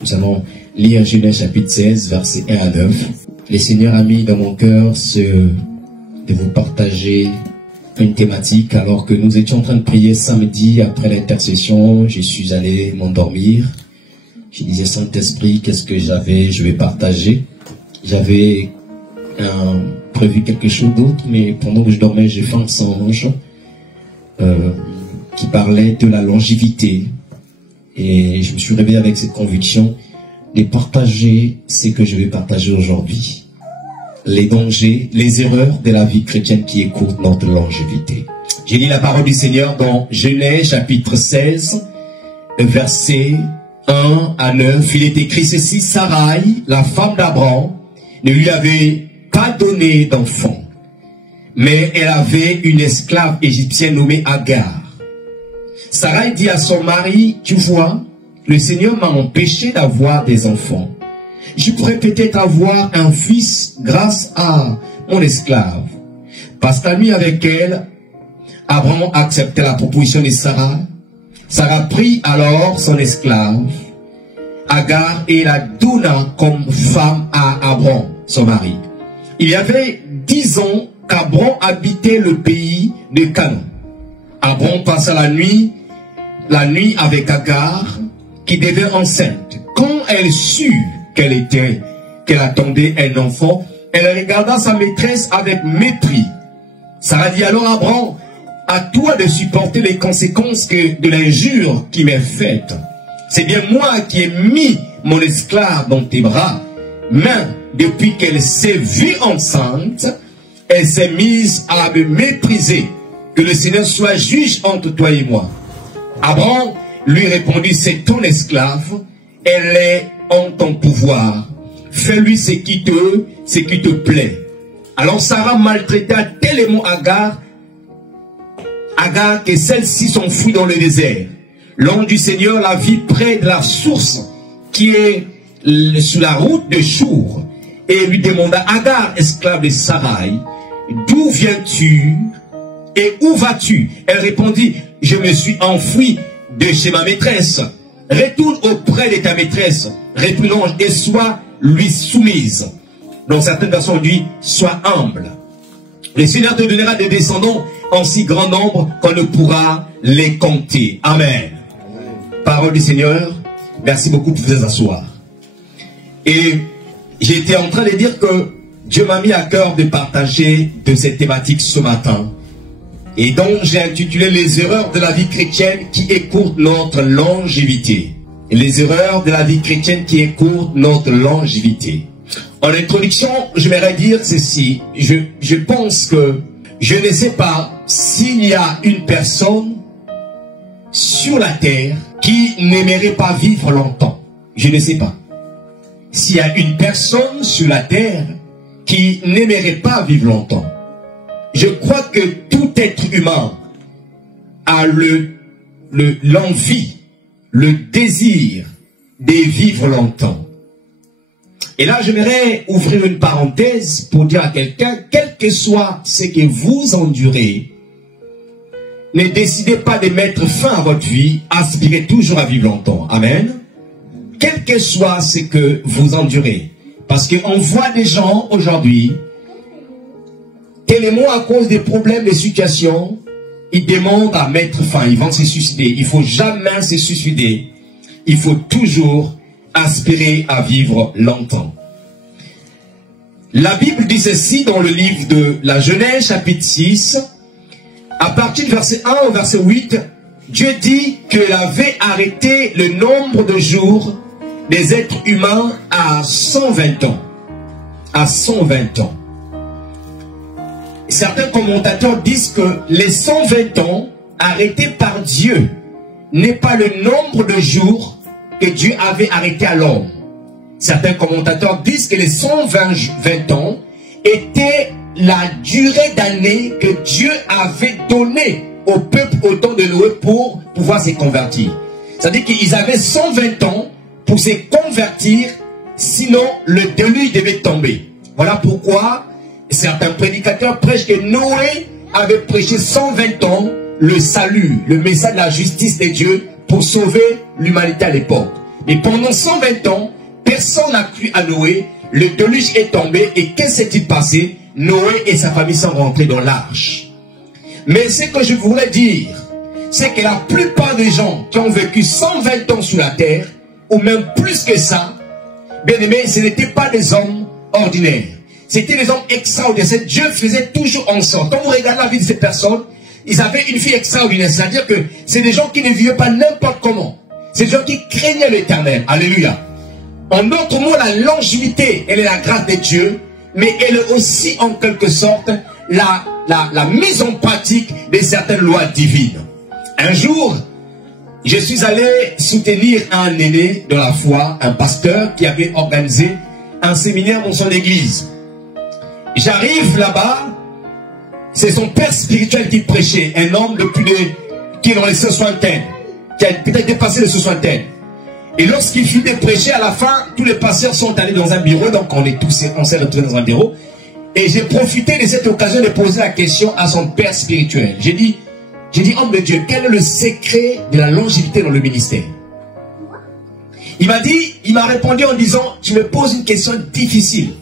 Nous allons lire Genèse chapitre 16, versets 1 à 9. Le Seigneur a mis dans mon cœur de vous partager une thématique alors que nous étions en train de prier samedi après l'intercession. Je suis allé m'endormir. Je disais, Saint-Esprit, qu'est-ce que je vais partager. J'avais prévu quelque chose d'autre, mais pendant que je dormais, j'ai fait un songe qui parlait de la longévité. Et je me suis réveillé avec cette conviction de partager ce que je vais partager aujourd'hui. Les dangers, les erreurs de la vie chrétienne qui écourtent notre longévité. J'ai lu la parole du Seigneur dans Genèse chapitre 16, versets 1 à 9. Il est écrit ceci: Sarai, la femme d'Abraham, ne lui avait pas donné d'enfant, mais elle avait une esclave égyptienne nommée Agar. Sarai dit à son mari, tu vois, le Seigneur m'a empêché d'avoir des enfants. Je pourrais peut-être avoir un fils grâce à mon esclave. Passe la nuit avec elle. Abraham acceptait la proposition de Sarah. Sarah prit alors son esclave, Agar, et la donna comme femme à Abraham, son mari. Il y avait 10 ans qu'Abraham habitait le pays de Canaan. Abraham passa la nuit avec Agar, qui devait enceinte. Quand elle sut qu'elle attendait un enfant, elle regarda sa maîtresse avec mépris. Sarah dit alors à Abraham, à toi de supporter les conséquences de l'injure qui m'est faite. C'est bien moi qui ai mis mon esclave dans tes bras, mais depuis qu'elle s'est vue enceinte, elle s'est mise à me mépriser. Que le Seigneur soit juge entre toi et moi. Abraham lui répondit, c'est ton esclave, elle est en ton pouvoir. Fais-lui ce qui te plaît. Alors Sarah maltraita tellement Agar que celle-ci s'enfuit dans le désert. L'ange du Seigneur la vit près de la source qui est sur la route de Chour et lui demanda, Agar, esclave de Sarai, d'où viens-tu et où vas-tu? Elle répondit, je me suis enfui de chez ma maîtresse. Retourne auprès de ta maîtresse, répondit l'ange, et sois lui soumise. Dans certaines versions, on dit, sois humble. Le Seigneur te donnera des descendants en si grand nombre qu'on ne pourra les compter. Amen. Parole du Seigneur. Merci beaucoup de vous asseoir. Et j'étais en train de dire que Dieu m'a mis à cœur de partager de cette thématique ce matin. Et donc j'ai intitulé les erreurs de la vie chrétienne qui écourtent notre longévité. Les erreurs de la vie chrétienne qui écourtent notre longévité. En introduction, j'aimerais dire ceci. Je pense que je ne sais pas s'il y a une personne sur la terre qui n'aimerait pas vivre longtemps. Je ne sais pas. S'il y a une personne sur la terre qui n'aimerait pas vivre longtemps. Je crois que tout être humain a l'envie, le désir de vivre longtemps. Et là, j'aimerais ouvrir une parenthèse pour dire à quelqu'un, quel que soit ce que vous endurez, ne décidez pas de mettre fin à votre vie, aspirez toujours à vivre longtemps. Amen. Quel que soit ce que vous endurez. Parce qu'on voit des gens aujourd'hui, tellement à cause des problèmes, des situations, ils demandent à mettre fin, ils vont se suicider. Il ne faut jamais se suicider. Il faut toujours aspirer à vivre longtemps. La Bible dit ceci dans le livre de la Genèse, chapitre 6, à partir du verset 1 au verset 8, Dieu dit qu'il avait arrêté le nombre de jours des êtres humains à 120 ans. À 120 ans. Certains commentateurs disent que les 120 ans arrêtés par Dieu n'est pas le nombre de jours que Dieu avait arrêté à l'homme. Certains commentateurs disent que les 120 ans étaient la durée d'année que Dieu avait donnée au peuple au temps de Noé pour pouvoir se convertir. C'est-à-dire qu'ils avaient 120 ans pour se convertir, sinon le déluge devait tomber. Voilà pourquoi certains prédicateurs prêchent que Noé avait prêché 120 ans le salut, le message de la justice de Dieu pour sauver l'humanité à l'époque. Et pendant 120 ans, personne n'a cru à Noé. Le déluge est tombé. Et qu'est-ce qui s'est passé? Noé et sa famille sont rentrés dans l'arche. Mais ce que je voulais dire, c'est que la plupart des gens qui ont vécu 120 ans sur la terre, ou même plus que ça, bien aimé, ce n'étaient pas des hommes ordinaires. C'était des hommes extraordinaires. Dieu faisait toujours en sorte. Quand vous regardez la vie de ces personnes, ils avaient une vie extraordinaire. C'est-à-dire que c'est des gens qui ne vivaient pas n'importe comment. C'est des gens qui craignaient l'Éternel. Alléluia. En d'autres mots, la longévité, elle est la grâce de Dieu, mais elle est aussi en quelque sorte la mise en pratique de certaines lois divines. Un jour, je suis allé soutenir un aîné de la foi, un pasteur qui avait organisé un séminaire dans son église. J'arrive là-bas, c'est son père spirituel qui prêchait, un homme qui est dans les soixantaines, qui a peut-être dépassé les soixantaines. Et lorsqu'il finit de prêcher, à la fin, tous les pasteurs sont allés dans un bureau, donc on s'est retrouvés dans un bureau. Et j'ai profité de cette occasion de poser la question à son père spirituel. J'ai dit, homme de Dieu, quel est le secret de la longévité dans le ministère? Il m'a répondu en disant, tu me poses une question difficile.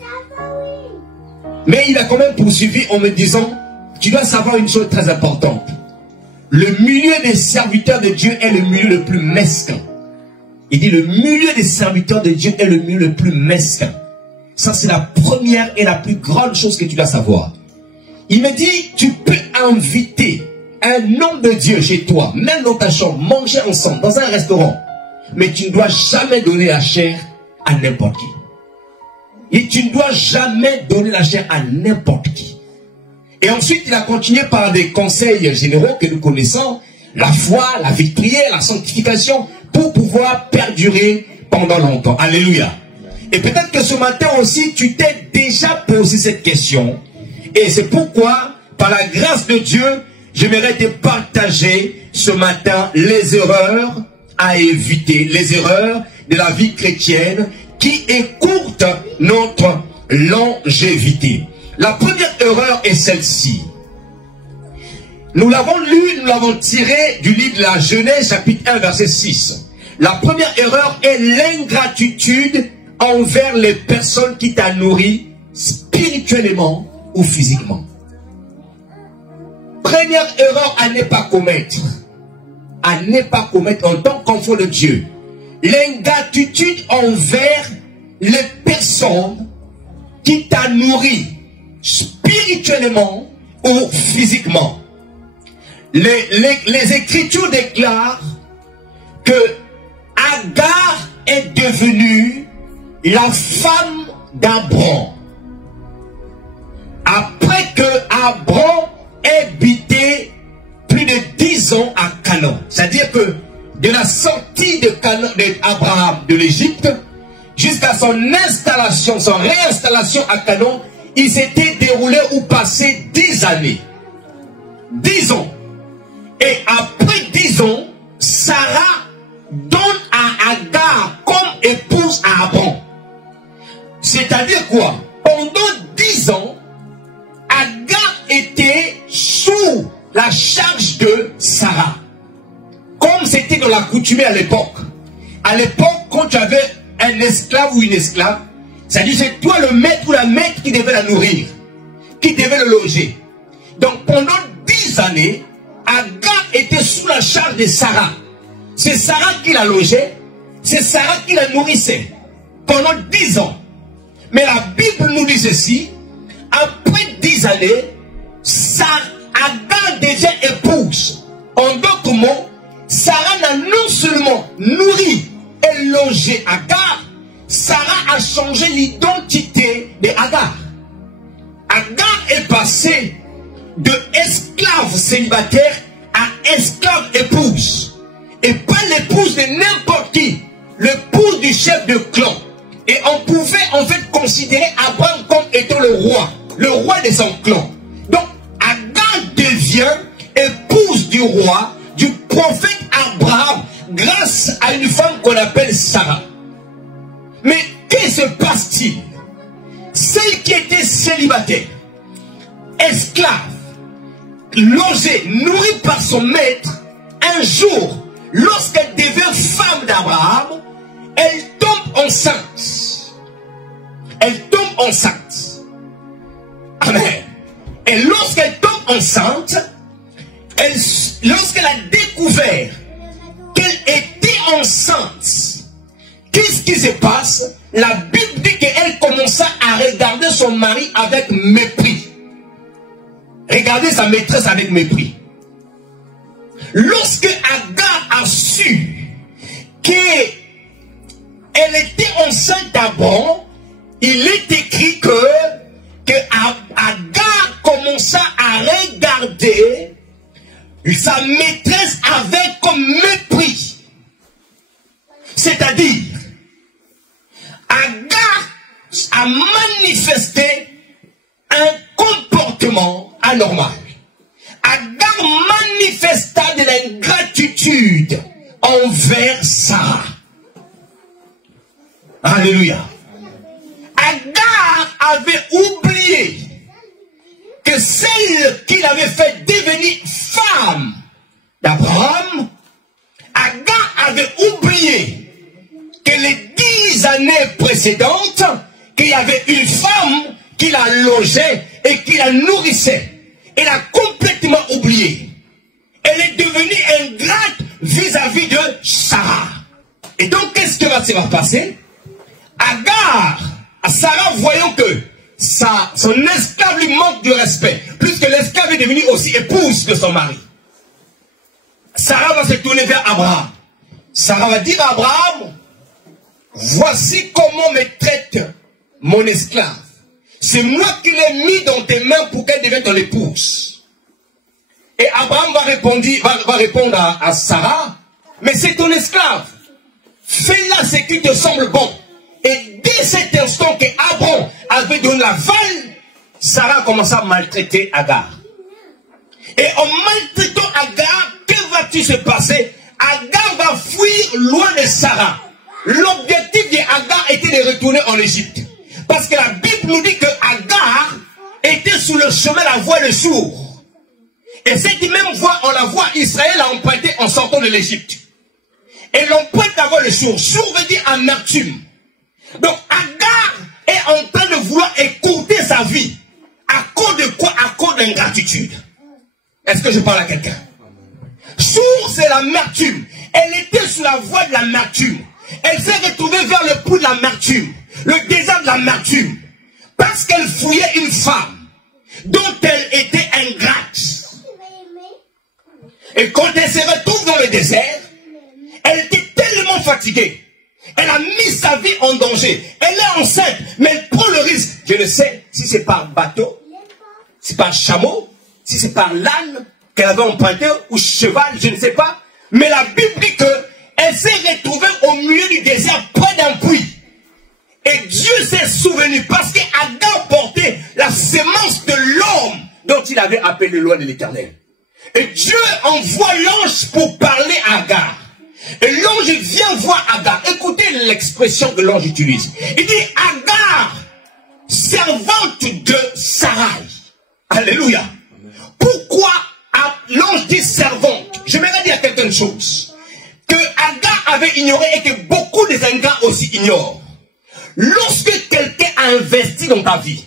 Mais il a quand même poursuivi en me disant, tu dois savoir une chose très importante. Le milieu des serviteurs de Dieu est le milieu le plus mesquin. Il dit, le milieu des serviteurs de Dieu est le milieu le plus mesquin. Ça, c'est la première et la plus grande chose que tu dois savoir. Il me dit, tu peux inviter un homme de Dieu chez toi, même dans ta chambre, manger ensemble, dans un restaurant. Mais tu ne dois jamais donner la chair à n'importe qui. Et tu ne dois jamais donner la chair à n'importe qui. Et ensuite, il a continué par des conseils généraux que nous connaissons. La foi, la vie de prière, la sanctification, pour pouvoir perdurer pendant longtemps. Alléluia. Et peut-être que ce matin aussi, tu t'es déjà posé cette question. Et c'est pourquoi, par la grâce de Dieu, j'aimerais te partager ce matin les erreurs à éviter, les erreurs de la vie chrétienne qui écourtent notre longévité. La première erreur est celle-ci. Nous l'avons lu, nous l'avons tiré du livre de la Genèse, chapitre 1, verset 6. La première erreur est l'ingratitude envers les personnes qui t'ont nourri spirituellement ou physiquement. Première erreur à ne pas commettre. À ne pas commettre en tant qu'enfant de Dieu. L'ingratitude envers les personnes qui t'ont nourri spirituellement ou physiquement. Les Écritures déclarent que Agar est devenue la femme d'Abraham. Après que Abraham ait habité plus de 10 ans à Canaan. C'est-à-dire que de la sortie d'Abraham de l'Égypte jusqu'à son installation, son réinstallation à Canaan, il s'était déroulé ou passé 10 années. 10 ans. Et après 10 ans, Sarah donne à Agar comme épouse à Abraham. C'est-à-dire quoi? Pendant 10 ans, Agar était sous la charge de Sarah. Comme c'était dans la coutume à l'époque. À l'époque, quand tu avais un esclave ou une esclave, c'est-à-dire c'est toi le maître ou la maître qui devait la nourrir, qui devait le loger. Donc pendant 10 années, Agar était sous la charge de Sarah. C'est Sarah qui la logeait, c'est Sarah qui la nourrissait pendant 10 ans. Mais la Bible nous dit ceci, après 10 années, Agar devient épouse. En d'autres mots, Sarah n'a non seulement nourri et logé Agar, Sarah a changé l'identité de Agar. Agar est passée de esclave célibataire à esclave épouse. Et pas l'épouse de n'importe qui, l'épouse du chef de clan. Et on pouvait en fait considérer Abraham comme étant le roi de son clan. Donc Agar devient épouse du roi, du prophète Abraham, grâce à une femme qu'on appelle Sarah. Mais que se passe-t-il? Celle qui était célibataire, esclave, logée, nourrie par son maître, un jour, lorsqu'elle devient femme d'Abraham, elle tombe enceinte. Elle tombe enceinte. Amen. Et lorsqu'elle tombe enceinte, lorsqu'elle a découvert qu'elle était enceinte, qu'est-ce qui se passe? La Bible dit qu'elle commença à regarder son mari avec mépris. Regarder sa maîtresse avec mépris. Lorsque Agar a su qu'elle était enceinte d'Abraham, il est écrit que Agar commença à regarder sa maîtresse avec comme mépris. C'est-à-dire, Agar a manifesté un comportement anormal. Agar manifesta de l'ingratitude envers Sarah. Alléluia. Agar avait oublié que celle qu'il avait fait devenir femme d'Abraham, Agar avait oublié que les 10 années précédentes, qu'il y avait une femme qui la logeait et qui la nourrissait. Elle a complètement oublié. Elle est devenue ingrate vis-à-vis de Sarah. Et donc, qu'est-ce qui va se passer? Agar, à Sarah, voyons que son esclave lui manque de respect, puisque l'esclave est devenue aussi épouse de son mari. Sarah va se tourner vers Abraham. Sarah va dire à Abraham, voici comment me traite mon esclave. C'est moi qui l'ai mis dans tes mains pour qu'elle devienne ton épouse. Et Abraham va répondre à Sarah, mais c'est ton esclave. Fais-la ce qui te semble bon. Et dès cet instant que Abraham avait donné l'aval, Sarah commença à maltraiter Agar. Et en maltraitant Agar, que va-t-il se passer? Agar va fuir loin de Sarah. L'objectif d'Agar était de retourner en Égypte. Parce que la Bible nous dit que Agar était sur le chemin, la voie de Sour. Et cette même voie, on la voit, Israël a emprunté en sortant de l'Égypte. Et l'empreinte la voie de Sour. Sour veut dire amertume. Donc Agar est en train de vouloir écourter sa vie. À cause de quoi? À cause d'ingratitude. Est-ce que je parle à quelqu'un? Sour, c'est l'amertume. Elle était sur la voie de l'amertume. Elle s'est retrouvée vers le puits de l'amertume. Le désert de l'amertume. Parce qu'elle fouillait une femme dont elle était ingrate. Et quand elle se retrouve dans le désert, elle était tellement fatiguée. Elle a mis sa vie en danger. Elle est enceinte, mais elle prend le risque. Je ne sais si c'est par bateau, si c'est par chameau, si c'est par l'âne qu'elle avait emprunté, ou cheval, je ne sais pas. Mais la Bible dit qu'elle s'est retrouvée au milieu du désert, près d'un puits. Et Dieu s'est souvenu parce qu'Adam portait la sémence de l'homme dont il avait appelé loin de l'Éternel. Et Dieu envoie l'ange pour parler à Agar. Et l'ange vient voir Agar. Écoutez l'expression que l'ange utilise. Il dit Agar, servante de Sarai. Alléluia. Pourquoi l'ange dit servante? Je m'aimerais dire quelque chose. Que Agar avait ignoré et que beaucoup des ingrats aussi ignorent. Lorsque quelqu'un a investi dans ta vie,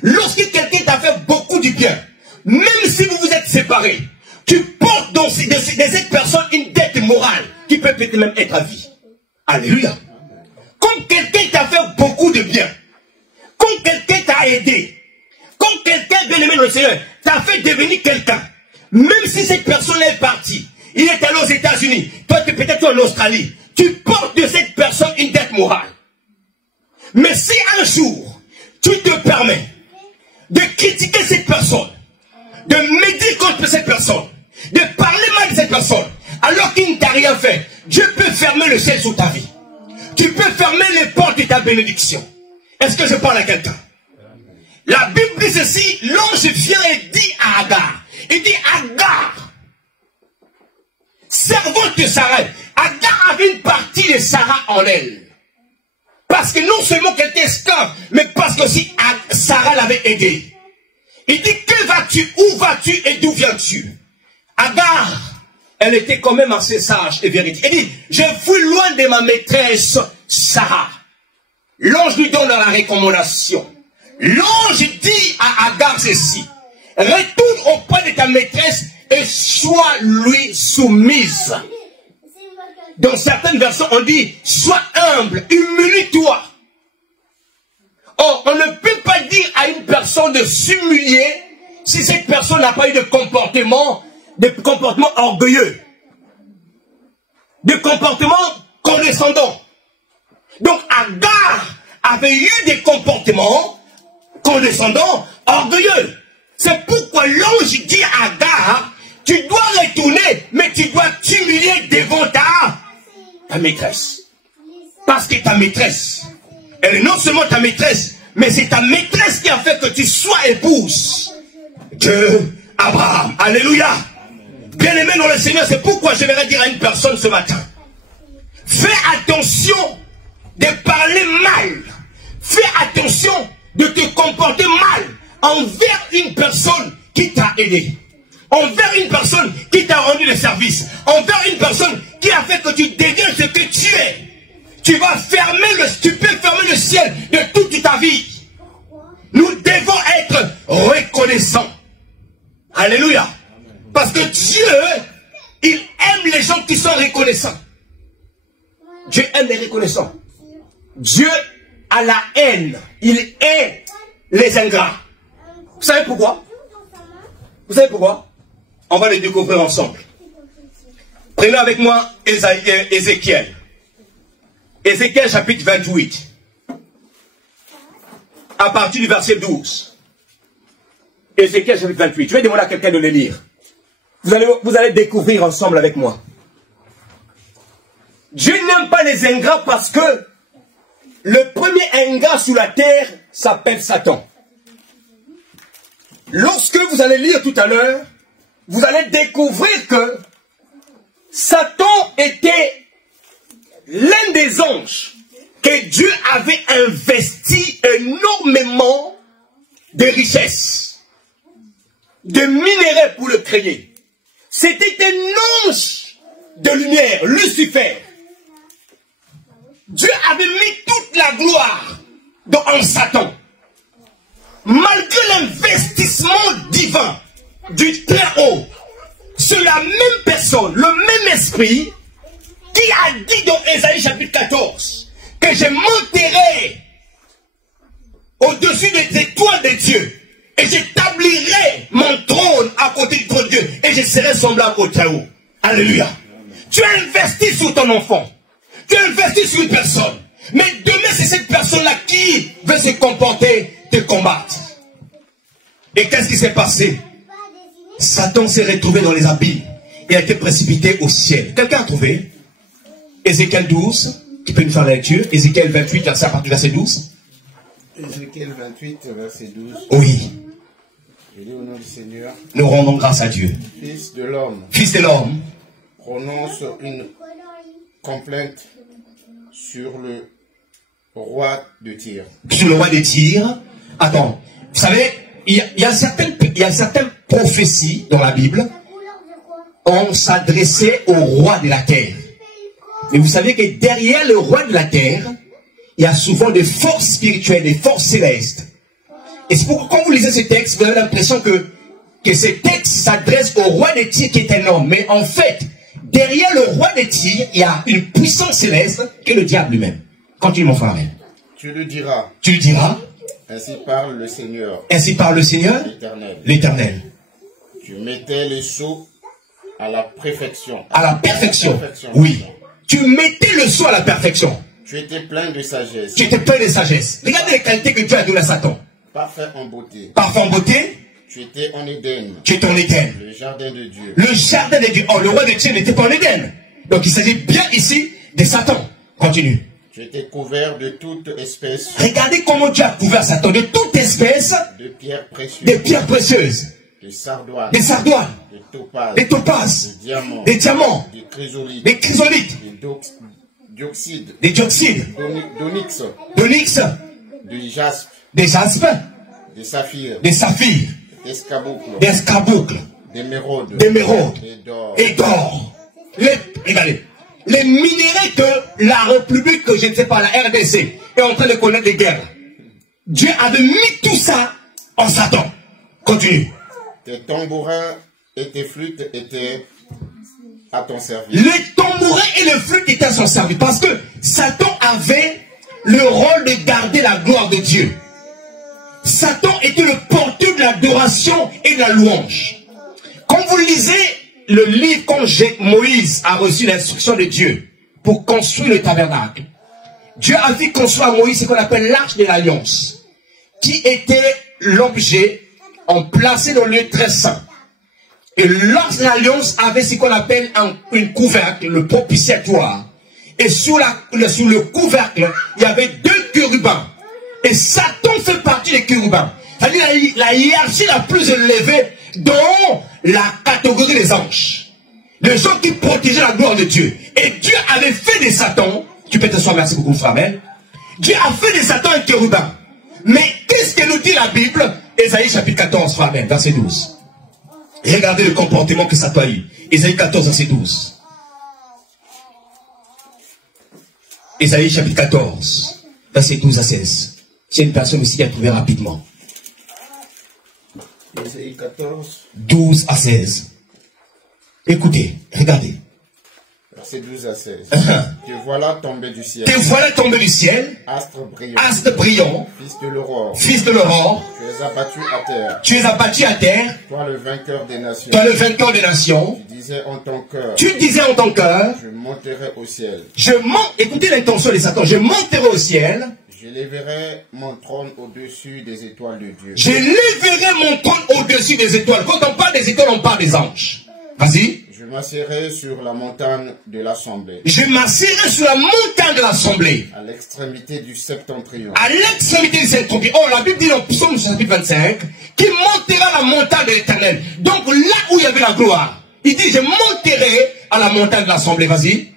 lorsque quelqu'un t'a fait beaucoup du bien, même si vous vous êtes séparés, tu portes dans cette personne une dette morale qui peut peut-être même être à vie. Alléluia. Quand quelqu'un t'a fait beaucoup de bien, quand quelqu'un t'a aidé, quand quelqu'un bien aimé dans le Seigneur t'a fait devenir quelqu'un, même si cette personne est partie, il est allé aux États-Unis, toi tu es peut-être en Australie, tu portes de cette personne une dette morale. Mais si un jour, tu te permets de critiquer cette personne, de médire contre cette personne, de parler mal de cette personne, alors qu'il ne t'a rien fait, Dieu peut fermer le ciel sur ta vie. Tu peux fermer les portes de ta bénédiction. Est-ce que je parle à quelqu'un? La Bible dit ceci, l'ange vient et dit à Agar, il dit Agar, servante de Sarah. Agar avait une partie de Sarah en elle. Parce que non seulement qu'elle était esclave, mais parce que aussi Sarah l'avait aidé. Il dit, que vas-tu, où vas-tu et d'où viens-tu? Agar elle était quand même assez sage et véridique. Elle dit, je fus loin de ma maîtresse Sarah. L'ange lui donne la recommandation. L'ange dit à Agar ceci, retourne auprès de ta maîtresse et sois lui soumise. Dans certaines versions, on dit, sois humble, humilie-toi. Or, on ne peut pas dire à une personne de s'humilier si cette personne n'a pas eu de comportement orgueilleux, de comportement condescendant. Donc, Agar avait eu des comportements condescendants, orgueilleux. C'est pourquoi l'ange dit à Agar, tu dois retourner, mais tu dois t'humilier devant ta maîtresse. Parce que ta maîtresse, elle est non seulement ta maîtresse, mais c'est ta maîtresse qui a fait que tu sois épouse de Abraham. Alléluia. Bien-aimé dans le Seigneur, c'est pourquoi je vais dire à une personne ce matin, fais attention de parler mal. Fais attention de te comporter mal envers une personne qui t'a aidé, envers une personne qui t'a rendu le service, envers une personne qui a fait que tu deviens ce que tu es. Tu peux fermer le ciel de toute ta vie. Nous devons être reconnaissants. Alléluia. Parce que Dieu, il aime les gens qui sont reconnaissants. Dieu aime les reconnaissants. Dieu a la haine. Il hait les ingrats. Vous savez pourquoi? Vous savez pourquoi? On va les découvrir ensemble. Prenez avec moi Ézéchiel. Ézéchiel chapitre 28. À partir du verset 12. Ézéchiel chapitre 28. Je vais demander à quelqu'un de le lire. Vous allez découvrir ensemble avec moi. Dieu n'aime pas les ingrats parce que le premier ingrat sur la terre s'appelle Satan. Lorsque vous allez lire tout à l'heure, vous allez découvrir que Satan était l'un des anges que Dieu avait investi énormément de richesses, de minerais pour le créer. C'était un ange de lumière, Lucifer. Dieu avait mis toute la gloire en Satan. Malgré l'investissement divin du Très-Haut, c'est la même personne, le même esprit, qui a dit dans Ésaïe chapitre 14 que je monterai au-dessus des étoiles de Dieu et j'établirai mon trône à côté du trône de Dieu et je serai semblable au Très-Haut. Alléluia. Tu as investi sur ton enfant. Tu as investi sur une personne. Mais demain, c'est cette personne-là qui veut se comporter, te combattre. Et qu'est-ce qui s'est passé? Satan s'est retrouvé dans les abîmes et a été précipité au ciel. Quelqu'un a trouvé? Ézéchiel 12, qui peut nous faire la lecture. Ézéchiel 28, à partir du verset 12. Ézéchiel 28, verset 12. Oui. Je lis au nom du Seigneur. Nous rendons grâce à Dieu. Fils de l'homme. Fils de l'homme. Prononce une complainte sur le roi de Tyr. Sur le roi de Tyr. Attends, vous savez, il y a certaines prophéties dans la Bible. On s'adressait au roi de la terre. Mais vous savez que derrière le roi de la terre, il y a souvent des forces spirituelles, des forces célestes. Et c'est pourquoi quand vous lisez ce texte, vous avez l'impression que ce texte s'adresse au roi de Tyr qui est un homme. Mais en fait, derrière le roi de Tyr, il y a une puissance céleste qui est le diable lui-même. Continue mon frère. Tu le diras. Tu le diras. Ainsi parle le Seigneur. Ainsi parle le Seigneur. L'Éternel. Tu mettais les sceaux à la perfection. À la perfection. Oui. Tu mettais le sceau à la perfection. Tu étais plein de sagesse. Tu étais plein de sagesse. Regardez les qualités que Dieu a données à Satan. Parfait en beauté. Parfait en beauté. Tu étais en Éden. Tu étais en Éden. Le jardin de Dieu. Le jardin de Dieu. Oh, le roi de Dieu n'était pas en Éden. Donc il s'agit bien ici de Satan. Continue. Tu étais couvert de toute espèce. Regardez comment Dieu a couvert Satan de toute espèce. De pierres précieuses. Des pierres précieuses. Des sardoines. Des sardoines. Des topazes. Des topazes. Des diamants. Des diamants. Des chrysolites. Des chrysolites. Des dioxydes. Des dioxydes. D'onyx. D'onyx. Des jaspes. Des jaspes. Des saphirs. Des saphirs. D'escarboucles. D'escarboucles. d'émeraude et d'or. Regardez, les minéraux que la République, je ne sais pas, la RDC, est en train de connaître des guerres. Dieu avait mis tout ça en Satan. Continue. Tes tambourins et tes flûtes étaient à ton service. Les tambourins et les flûtes étaient à son service. Parce que Satan avait le rôle de garder la gloire de Dieu. Satan était le porteur de l'adoration et de la louange. Quand vous lisez le livre, quand Moïse a reçu l'instruction de Dieu pour construire le tabernacle, Dieu a fait construire à Moïse ce qu'on appelle l'arche de l'alliance, qui était l'objet placé dans le lieu très saint. Et l'arche de l'alliance avait ce qu'on appelle une couvercle, le propitiatoire. Et sur le couvercle, il y avait 2 chérubins. Et Satan fait partie des chérubins. C'est-à-dire la hiérarchie la plus élevée dans la catégorie des anges. Les gens qui protégeaient la gloire de Dieu. Et Dieu avait fait de Satan, tu peux te soigner, merci beaucoup frère Abel. Dieu a fait de Satan un chérubin. Mais qu'est-ce que nous dit la Bible? Ésaïe chapitre 14, frère Abel, verset 12. Et regardez le comportement que Satan a eu. Ésaïe 14, verset 12. Ésaïe chapitre 14, verset 12 à 16. C'est une personne aussi qui a trouvé rapidement. Ésaïe 14. 12 à 16. Écoutez, regardez. Verset 12 à 16. Te voilà tombé du ciel. Te voilà tombé du ciel. Astre brillant. Astre brillant. Fils de l'aurore. Fils de l'aurore. Tu es abattu à terre. Tu es abattu à terre. Toi le vainqueur des nations. Toi le vainqueur des nations. Tu disais en ton cœur. Tu disais en ton cœur. Je monterai au ciel. Écoutez l'intention de Satan. Je monterai au ciel. Je lèverai mon trône au-dessus des étoiles de Dieu. Je lèverai mon trône au-dessus des étoiles. Quand on parle des étoiles, on parle des anges. Vas-y. Je m'assierai sur la montagne de l'assemblée. Je m'assierai sur la montagne de l'assemblée. À l'extrémité du septentrion. À l'extrémité du septentrion. Oh, la Bible dit dans Psaume chapitre 25, qui montera la montagne de l'Éternel. Donc là où il y avait la gloire, il dit, je monterai à la montagne de l'assemblée. Vas-y.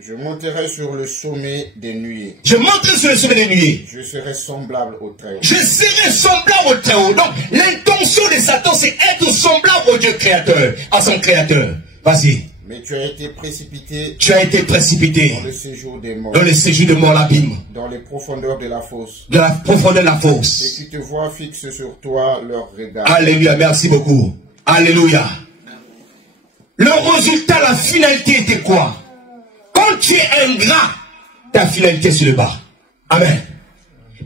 Je monterai sur le sommet des nuées. Je monterai sur le sommet des nuées. Je serai semblable au Très-Haut. Je serai semblable au Très-Haut. Donc, l'intention de Satan, c'est être semblable au Dieu créateur, à son créateur. Vas-y. Mais tu as été précipité. Tu as été précipité. Dans le séjour des morts. Dans le séjour de mort, l'abîme. Dans les profondeurs de la fosse. De la profondeur de la fosse. Ceux qui te voient fixent sur toi leur regard. Alléluia, merci beaucoup. Alléluia. Le résultat, la finalité était quoi? Quand tu es ingrat, ta finalité est sur le bas. Amen.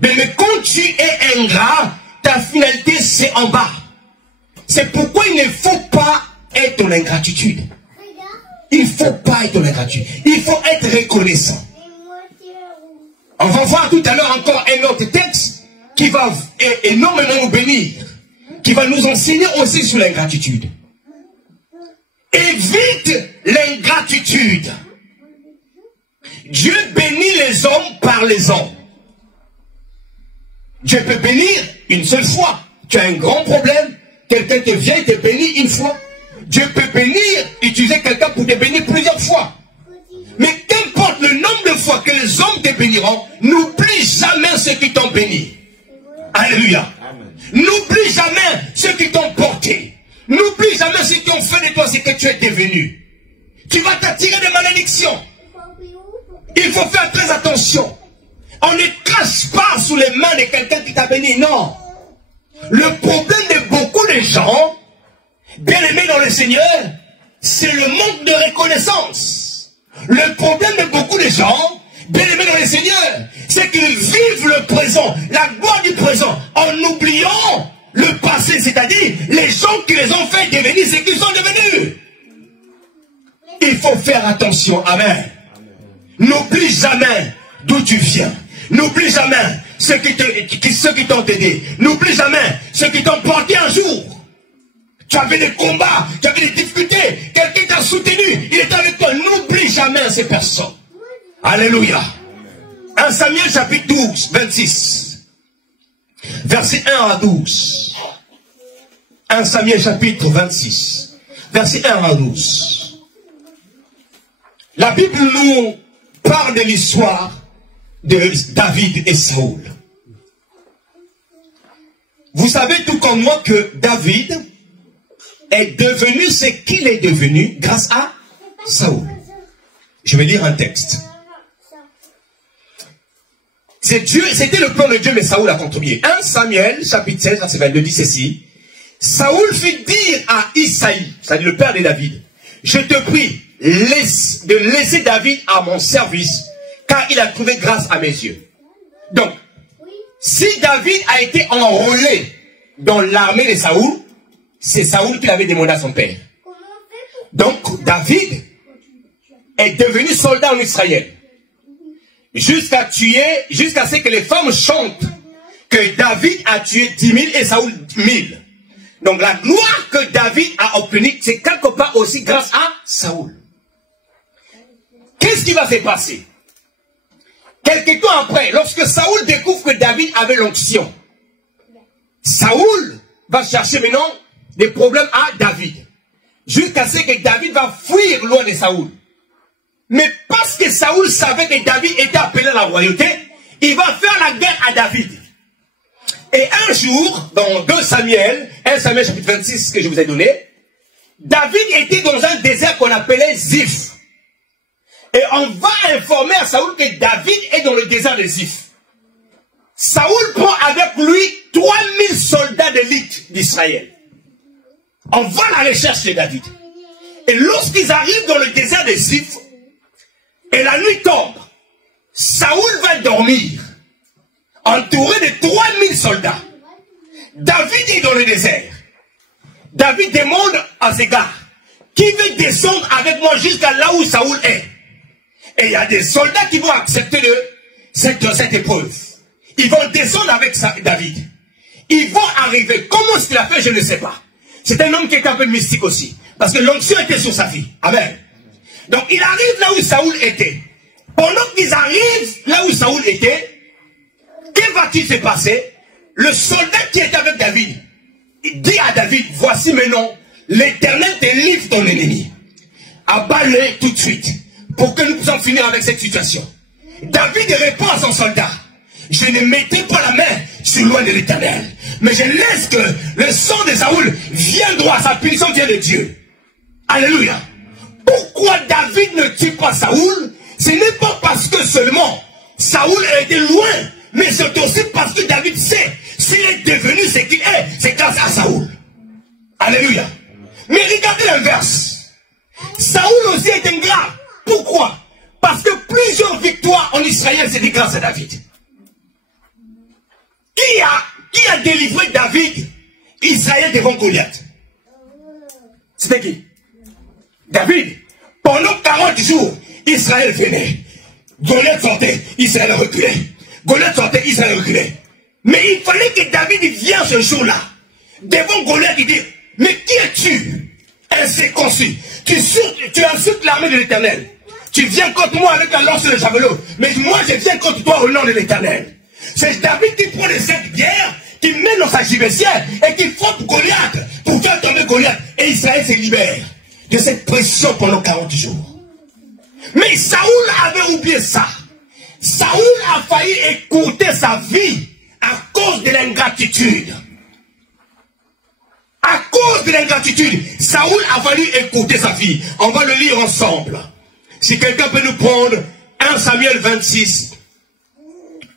Mais quand tu es ingrat, ta finalité c'est en bas. C'est pourquoi il ne faut pas être en ingratitude. Il ne faut pas être en ingratitude. Il faut être reconnaissant. On va voir tout à l'heure encore un autre texte qui va énormément nous bénir, qui va nous enseigner aussi sur l'ingratitude. Évite l'ingratitude. Dieu bénit les hommes par les hommes. Dieu peut bénir une seule fois. Tu as un grand problème, quelqu'un te vient et te bénit une fois. Dieu peut bénir, utiliser quelqu'un pour te bénir plusieurs fois. Mais qu'importe le nombre de fois que les hommes te béniront, n'oublie jamais ceux qui t'ont béni. Alléluia. N'oublie jamais ceux qui t'ont porté. N'oublie jamais ceux qui ont fait de toi ce que tu es devenu. Tu vas t'attirer des malédictions. Il faut faire très attention. On ne crache pas sous les mains de quelqu'un qui t'a béni, non. Le problème de beaucoup de gens, bien aimés dans le Seigneur, c'est le manque de reconnaissance. Le problème de beaucoup de gens, bien aimés dans le Seigneur, c'est qu'ils vivent le présent, la gloire du présent, en oubliant le passé, c'est-à-dire les gens qui les ont fait devenir ce qu'ils sont devenus. Il faut faire attention. Amen. N'oublie jamais d'où tu viens. N'oublie jamais ceux qui t'ont aidé. N'oublie jamais ceux qui t'ont porté un jour. Tu avais des combats, tu avais des difficultés. Quelqu'un t'a soutenu, il était avec toi. N'oublie jamais ces personnes. Alléluia. 1 Samuel chapitre 12, 26. Verset 1 à 12. 1 Samuel chapitre 26. Verset 1 à 12. La Bible nous parle de l'histoire de David et Saül. Vous savez tout comme moi que David est devenu ce qu'il est devenu grâce à Saoul. Je vais lire un texte. C'était le plan de Dieu, mais Saoul a contribué. 1 Samuel, chapitre 16, verset 22, dit ceci. Saoul fit dire à Isaïe, c'est-à-dire le père de David, je te prie de laisser David à mon service, car il a trouvé grâce à mes yeux. Donc, si David a été enrôlé dans l'armée de Saoul, c'est Saoul qui l'avait demandé à son père. Donc, David est devenu soldat en Israël. Jusqu'à ce que les femmes chantent que David a tué 10 000 et Saoul 1000. Donc la gloire que David a obtenue, c'est quelque part aussi grâce à Saoul. Qu'est-ce qui va se passer? Quelque temps après, lorsque Saoul découvre que David avait l'onction, Saoul va chercher maintenant des problèmes à David. Jusqu'à ce que David va fuir loin de Saoul. Mais parce que Saoul savait que David était appelé à la royauté, il va faire la guerre à David. Et un jour, dans 2 Samuel, 1 Samuel chapitre 26 que je vous ai donné, David était dans un désert qu'on appelait Ziph. Et on va informer à Saoul que David est dans le désert de Ziph. Saoul prend avec lui 3000 soldats d'élite d'Israël. On va à la recherche de David. Et lorsqu'ils arrivent dans le désert de Ziph, et la nuit tombe, Saoul va dormir, entouré de 3000 soldats. David est dans le désert. David demande à ses gars, qui veut descendre avec moi jusqu'à là où Saoul est? Et il y a des soldats qui vont accepter cette épreuve. Ils vont descendre avec David. Ils vont arriver. Comment est-ce qu'il a fait, je ne sais pas. C'est un homme qui est un peu mystique aussi. Parce que l'onction était sur sa vie. Amen. Donc il arrive là où Saoul était. Pendant qu'ils arrivent là où Saoul était, que va-t-il se passer? Le soldat qui était avec David, il dit à David, voici maintenant, l'Éternel te livre ton ennemi. Abat-le tout de suite, pour que nous puissions finir avec cette situation. David répond à son soldat, je ne mettais pas la main sur loin de l'Éternel, mais je laisse que le sang de Saoul vienne droit, sa punition vient de Dieu. Alléluia. Pourquoi David ne tue pas Saoul? Ce n'est pas parce que seulement Saoul a été loin, mais c'est aussi parce que David sait, s'il est devenu ce qu'il est, c'est grâce à Saoul. Alléluia. Mais regardez l'inverse. Saoul aussi est ingrat. Pourquoi? Parce que plusieurs victoires en Israël, c'est grâce à David. Qui a délivré David, Israël devant Goliath? C'était qui? David. Pendant 40 jours, Israël venait. Goliath sortait, Israël reculait. Goliath sortait, Israël reculait. Mais il fallait que David vienne ce jour-là. Devant Goliath, il dit, mais qui es-tu? Incirconcis. Tu insultes l'armée de l'Éternel. Tu viens contre moi avec la lance et le javelot. Mais moi, je viens contre toi au nom de l'Éternel. C'est David qui prend les 7 guerres, qui met dans sa gibecière et qui frappe Goliath pour faire tomber Goliath. Et Israël se libère de cette pression pendant 40 jours. Mais Saoul avait oublié ça. Saoul a failli écourter sa vie à cause de l'ingratitude. À cause de l'ingratitude, Saoul a fallu écourter sa vie. On va le lire ensemble. Si quelqu'un peut nous prendre 1 Samuel 26,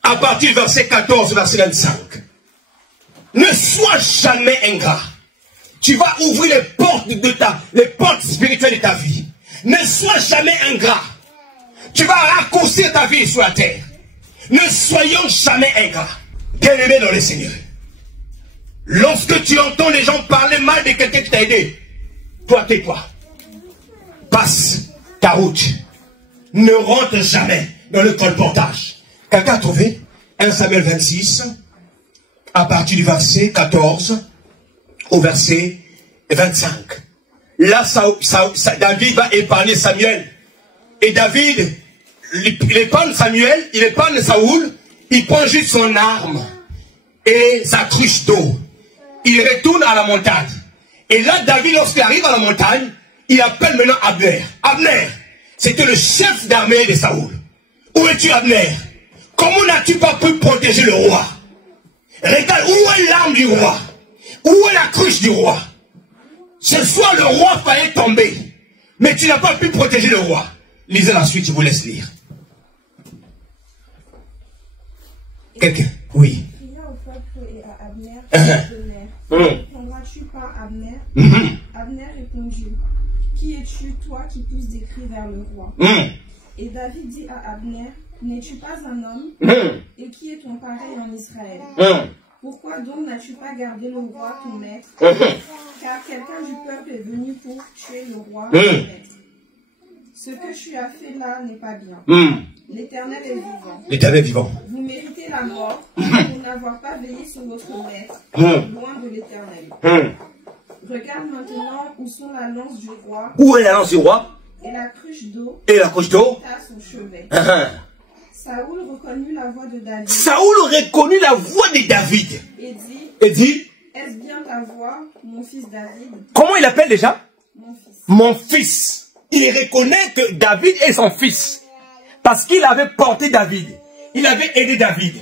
à partir du verset 14, verset 25. Ne sois jamais ingrat. Tu vas ouvrir les portes spirituelles de ta vie. Ne sois jamais ingrat. Tu vas raccourcir ta vie sur la terre. Ne soyons jamais ingrats. Bien-aimés dans le Seigneur. Lorsque tu entends les gens parler mal de quelqu'un qui t'a aidé, toi tais-toi. Passe ta route. Ne rentre jamais dans le colportage. Quelqu'un a trouvé 1 Samuel 26, à partir du verset 14 au verset 25. Là, David va épargner Samuel. Et David, il épargne Samuel, il épargne Saoul, il prend juste son arme et sa cruche d'eau. Il retourne à la montagne. Et là, David, lorsqu'il arrive à la montagne, il appelle maintenant Abner. Abner, c'était le chef d'armée de Saoul. Où es-tu, Abner? Comment n'as-tu pas pu protéger le roi? Regarde, où est l'arme du roi? Où est la cruche du roi? Ce soir, le roi fallait tomber. Mais tu n'as pas pu protéger le roi. Lisez la suite, je vous laisse lire. Quelqu'un? Oui. Cria au peuple et à Abner, de mer. Répondras-tu pas, Abner? Abner répondit, qui es-tu, toi, qui pousses des cris vers le roi? Et David dit à Abner, n'es-tu pas un homme? Et qui est ton pareil en Israël? Pourquoi donc n'as-tu pas gardé le roi, ton maître? Car quelqu'un du peuple est venu pour tuer le roi, ton maître. Ce que tu as fait là n'est pas bien. L'Éternel est vivant. L'Éternel est vivant. Vous méritez la mort pour n'avoir pas veillé sur votre maître, loin de l'Éternel. Regarde maintenant où sont la lance du roi. Où est la lance du roi? Et la cruche d'eau. Et la cruche d'eau? À son chevet. Saoul reconnut la voix de David. Saoul reconnut la voix de David. Et dit, est-ce bien ta voix, mon fils David? Comment il appelle déjà? Mon fils. Mon fils. Il reconnaît que David est son fils. Parce qu'il avait porté David. Il avait aidé David.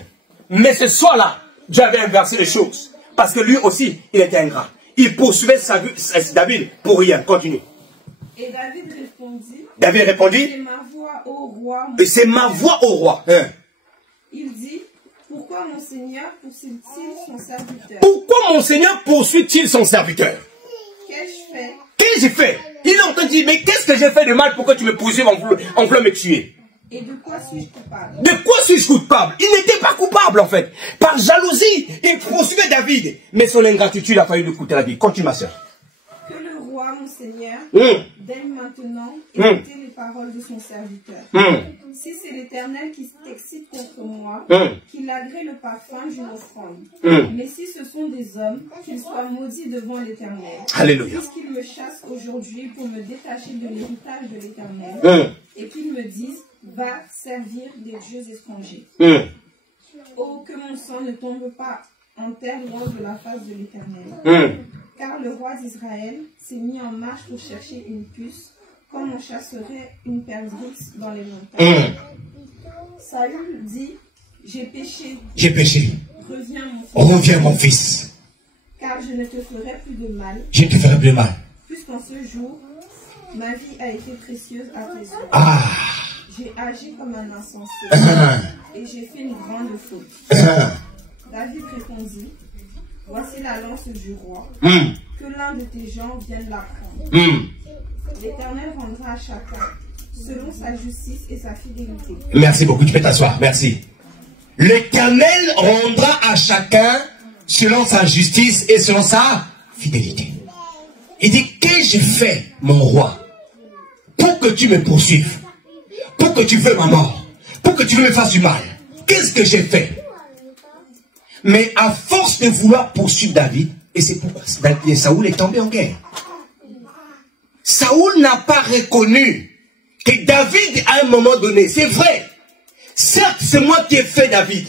Mais ce soir-là, Dieu avait inversé les choses. Parce que lui aussi, il était ingrat. Il poursuivait David pour rien. Continue. Et David répondit. C'est ma voix au roi. Et c'est ma voix au roi. Il dit, pourquoi mon Seigneur poursuit-il son serviteur? Pourquoi mon Seigneur poursuit-il son serviteur? Qu'ai-je fait? Qu'ai-je fait? Il a entendu dire, mais qu'est-ce que j'ai fait de mal pour que tu me poursuives en voulant me tuer? Et de quoi suis-je coupable? De quoi suis-je coupable? Il n'était pas coupable en fait. Par jalousie, il poursuivait David. Mais son ingratitude a failli lui coûter la vie. Continue ma soeur. Que le roi, mon Seigneur, daigne maintenant écouter les paroles de son serviteur. Si c'est l'Éternel qui s'excite contre moi, qu'il agrée le parfum d'une offrande. Mais si ce sont des hommes, qu'ils soient maudits devant l'Éternel. Alléluia. Puisqu'ils me chassent aujourd'hui pour me détacher de l'héritage de l'Éternel, et qu'ils me disent, va servir des dieux étrangers. Oh, que mon sang ne tombe pas en terre loin de la face de l'Éternel. Car le roi d'Israël s'est mis en marche pour chercher une puce, comme on chasserait une perdrix dans les montagnes. Saül dit, j'ai péché. J'ai péché. Reviens mon fils. Car je ne te ferai plus de mal. Je ne te ferai plus de mal. Puisqu'en ce jour, ma vie a été précieuse à tes yeux. J'ai agi comme un insensé. Et j'ai fait une grande faute. David répondit, voici la lance du roi. Que l'un de tes gens vienne la prendre. L'Éternel rendra à chacun selon sa justice et sa fidélité. Merci beaucoup, tu peux t'asseoir, merci. L'Éternel rendra à chacun selon sa justice et selon sa fidélité. Il dit, qu'ai-je fait, mon roi, pour que tu me poursuives, pour que tu veuilles ma mort, pour que tu me fasses du mal? Qu'est-ce que j'ai fait? Mais à force de vouloir poursuivre David, et c'est pourquoi Saoul est tombé en guerre. Saoul n'a pas reconnu que David, à un moment donné, c'est vrai, certes c'est moi qui ai fait David,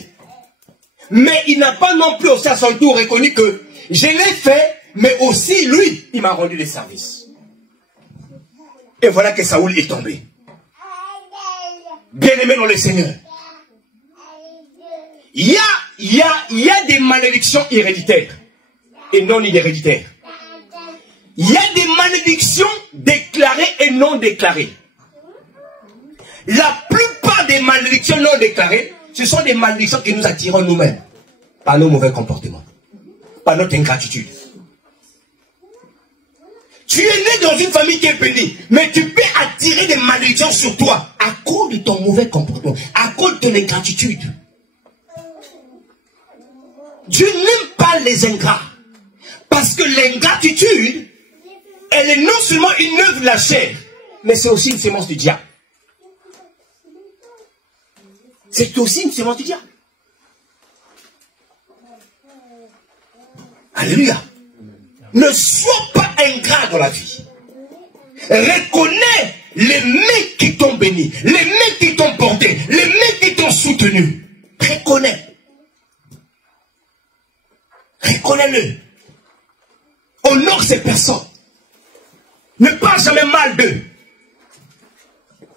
mais il n'a pas non plus aussi à son tour reconnu que je l'ai fait, mais aussi lui, il m'a rendu des services. Et voilà que Saoul est tombé. Bien-aimé dans le Seigneur, il y a des malédictions héréditaires et non héréditaires. Il y a des malédictions déclarées et non déclarées. La plupart des malédictions non déclarées, ce sont des malédictions que nous attirons nous-mêmes par nos mauvais comportements, par notre ingratitude. Tu es né dans une famille qui est bénie, mais tu peux attirer des malédictions sur toi à cause de ton mauvais comportement, à cause de ton ingratitude. Dieu n'aime pas les ingrats. Parce que l'ingratitude, elle est non seulement une œuvre de la chair, mais c'est aussi une sémence du diable. C'est aussi une sémence du diable. Alléluia. Ne sois pas ingrat dans la vie. Reconnais les mecs qui t'ont béni, les mecs qui t'ont porté, les mecs qui t'ont soutenu. Reconnais. Reconnais-le. Honore ces personnes. Ne parle jamais mal d'eux.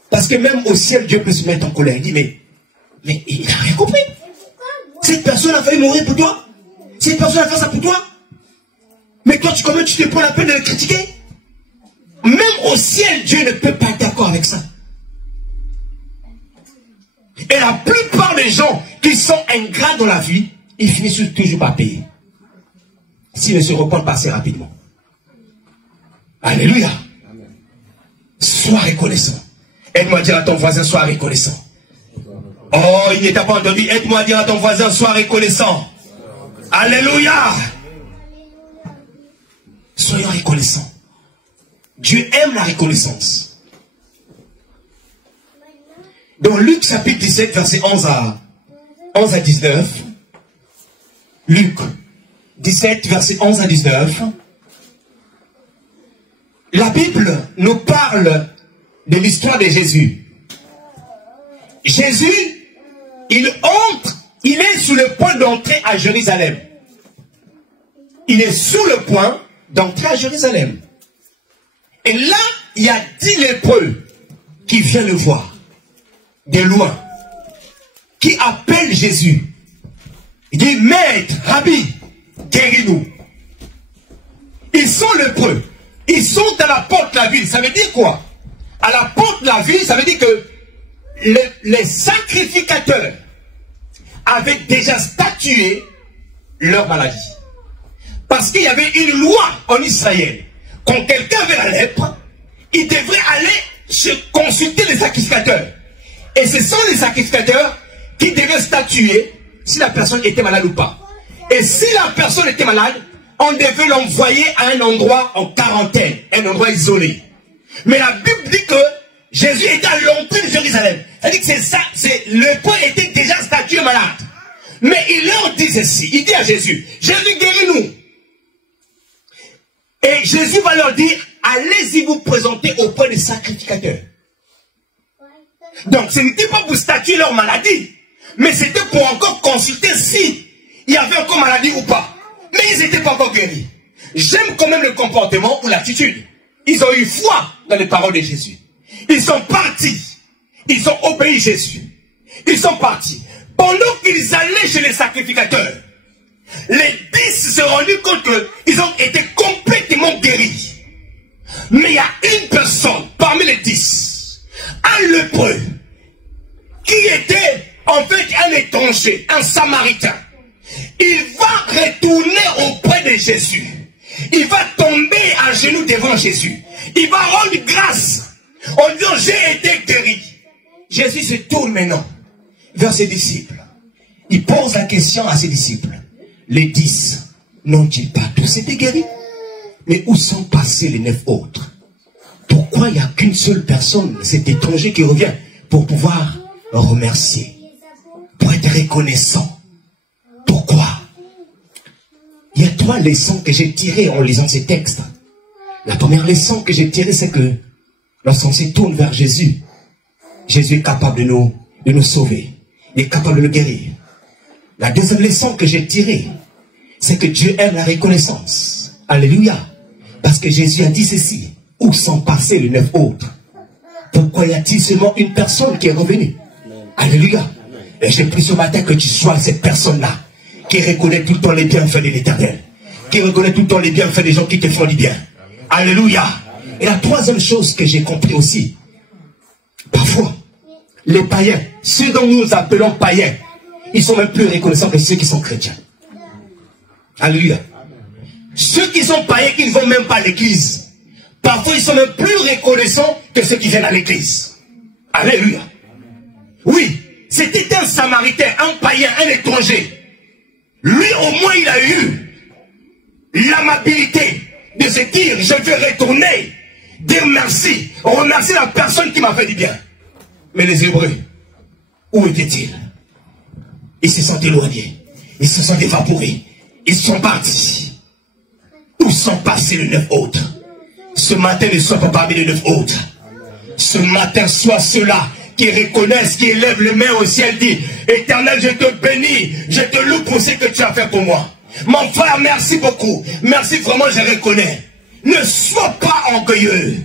Parce que même au ciel, Dieu peut se mettre en colère. Il dit, mais il n'a rien compris. Cette personne a failli mourir pour toi. Cette personne a fait ça pour toi. Mais toi, comment tu te prends la peine de le critiquer? Même au ciel, Dieu ne peut pas être d'accord avec ça. Et la plupart des gens qui sont ingrats dans la vie, ils finissent toujours par payer. S'ils ne se repentent pas assez rapidement. Alléluia. Sois reconnaissant. Aide-moi à dire à ton voisin, sois reconnaissant. Oh, il n'était pas entendu. Aide-moi à dire à ton voisin, sois reconnaissant. Alléluia. Soyons reconnaissants. Dieu aime la reconnaissance. Dans Luc chapitre 17, verset 11 à 19. Luc 17, verset 11 à 19. La Bible nous parle de l'histoire de Jésus. Jésus, il entre, il est sur le point d'entrer à Jérusalem. Il est sur le point d'entrer à Jérusalem. Et là, il y a 10 lépreux qui viennent le voir, de loin, qui appellent Jésus. Il dit, Maître, Rabbi, guéris-nous. Ils sont lépreux. Ils sont à la porte de la ville. Ça veut dire quoi? À la porte de la ville, ça veut dire que les sacrificateurs avaient déjà statué leur maladie. Parce qu'il y avait une loi en Israël. Quand quelqu'un avait la lèpre, il devrait aller se consulter les sacrificateurs. Et ce sont les sacrificateurs qui devaient statuer si la personne était malade ou pas. Et si la personne était malade, on devait l'envoyer à un endroit en quarantaine, un endroit isolé. Mais la Bible dit que Jésus était à l'entrée de Jérusalem. C'est-à-dire que c'est ça, le point était déjà statué malade. Mais il leur dit ceci, il dit à Jésus, Jésus guéris-nous. Et Jésus va leur dire, allez-y vous présenter auprès des sacrificateurs. Donc ce n'était pas pour statuer leur maladie, mais c'était pour encore consulter si il y avait encore maladie ou pas. Mais ils n'étaient pas encore guéris. J'aime quand même le comportement ou l'attitude. Ils ont eu foi dans les paroles de Jésus. Ils sont partis. Ils ont obéi Jésus. Ils sont partis. Pendant qu'ils allaient chez les sacrificateurs, les 10 se sont rendus compte qu'ils ont été complètement guéris. Mais il y a une personne parmi les 10, un lépreux, qui était en fait un étranger, un samaritain. Il va retourner auprès de Jésus. Il va tomber à genoux devant Jésus. Il va rendre grâce en disant j'ai été guéri. Jésus se tourne maintenant vers ses disciples. Il pose la question à ses disciples. Les 10 n'ont-ils pas tous été guéris? Mais où sont passés les 9 autres? Pourquoi il n'y a qu'une seule personne, cet étranger qui revient, pour pouvoir remercier, pour être reconnaissant? Pourquoi? Il y a 3 leçons que j'ai tirées en lisant ces textes. La première leçon que j'ai tirée, c'est que lorsqu'on se tourne vers Jésus, Jésus est capable de nous sauver. Il est capable de nous guérir. La deuxième leçon que j'ai tirée, c'est que Dieu aime la reconnaissance. Alléluia. Parce que Jésus a dit ceci. Où sont passés les 9 autres? Pourquoi y a-t-il seulement une personne qui est revenue? Alléluia. Et j'ai pris ce matin que tu sois cette personne-là qui reconnaît tout le temps les bienfaits de l'Éternel. Qui reconnaît tout le temps les bienfaits des gens qui te font du bien. Alléluia. Et la troisième chose que j'ai compris aussi, parfois, les païens, ceux dont nous appelons païens, ils sont même plus reconnaissants que ceux qui sont chrétiens. Alléluia. Ceux qui sont païens, ils ne vont même pas à l'église. Parfois, ils sont même plus reconnaissants que ceux qui viennent à l'église. Alléluia. Oui, c'était un samaritain, un païen, un étranger. Lui, au moins, il a eu l'amabilité de se dire, je vais retourner, dire merci, remercier la personne qui m'a fait du bien. Mais les Hébreux, où étaient-ils? Ils se sont éloignés, ils se sont évaporés, ils sont partis. Où sont passés les 9 autres? Ce matin, ne sois pas parmi les 9 autres. Ce matin, sois ceux-là qui reconnaissent, qui élèvent les mains au ciel, dit, Éternel, je te bénis, je te loue pour ce que tu as fait pour moi. Mon frère, merci beaucoup. Merci vraiment, je reconnais. Ne sois pas orgueilleux.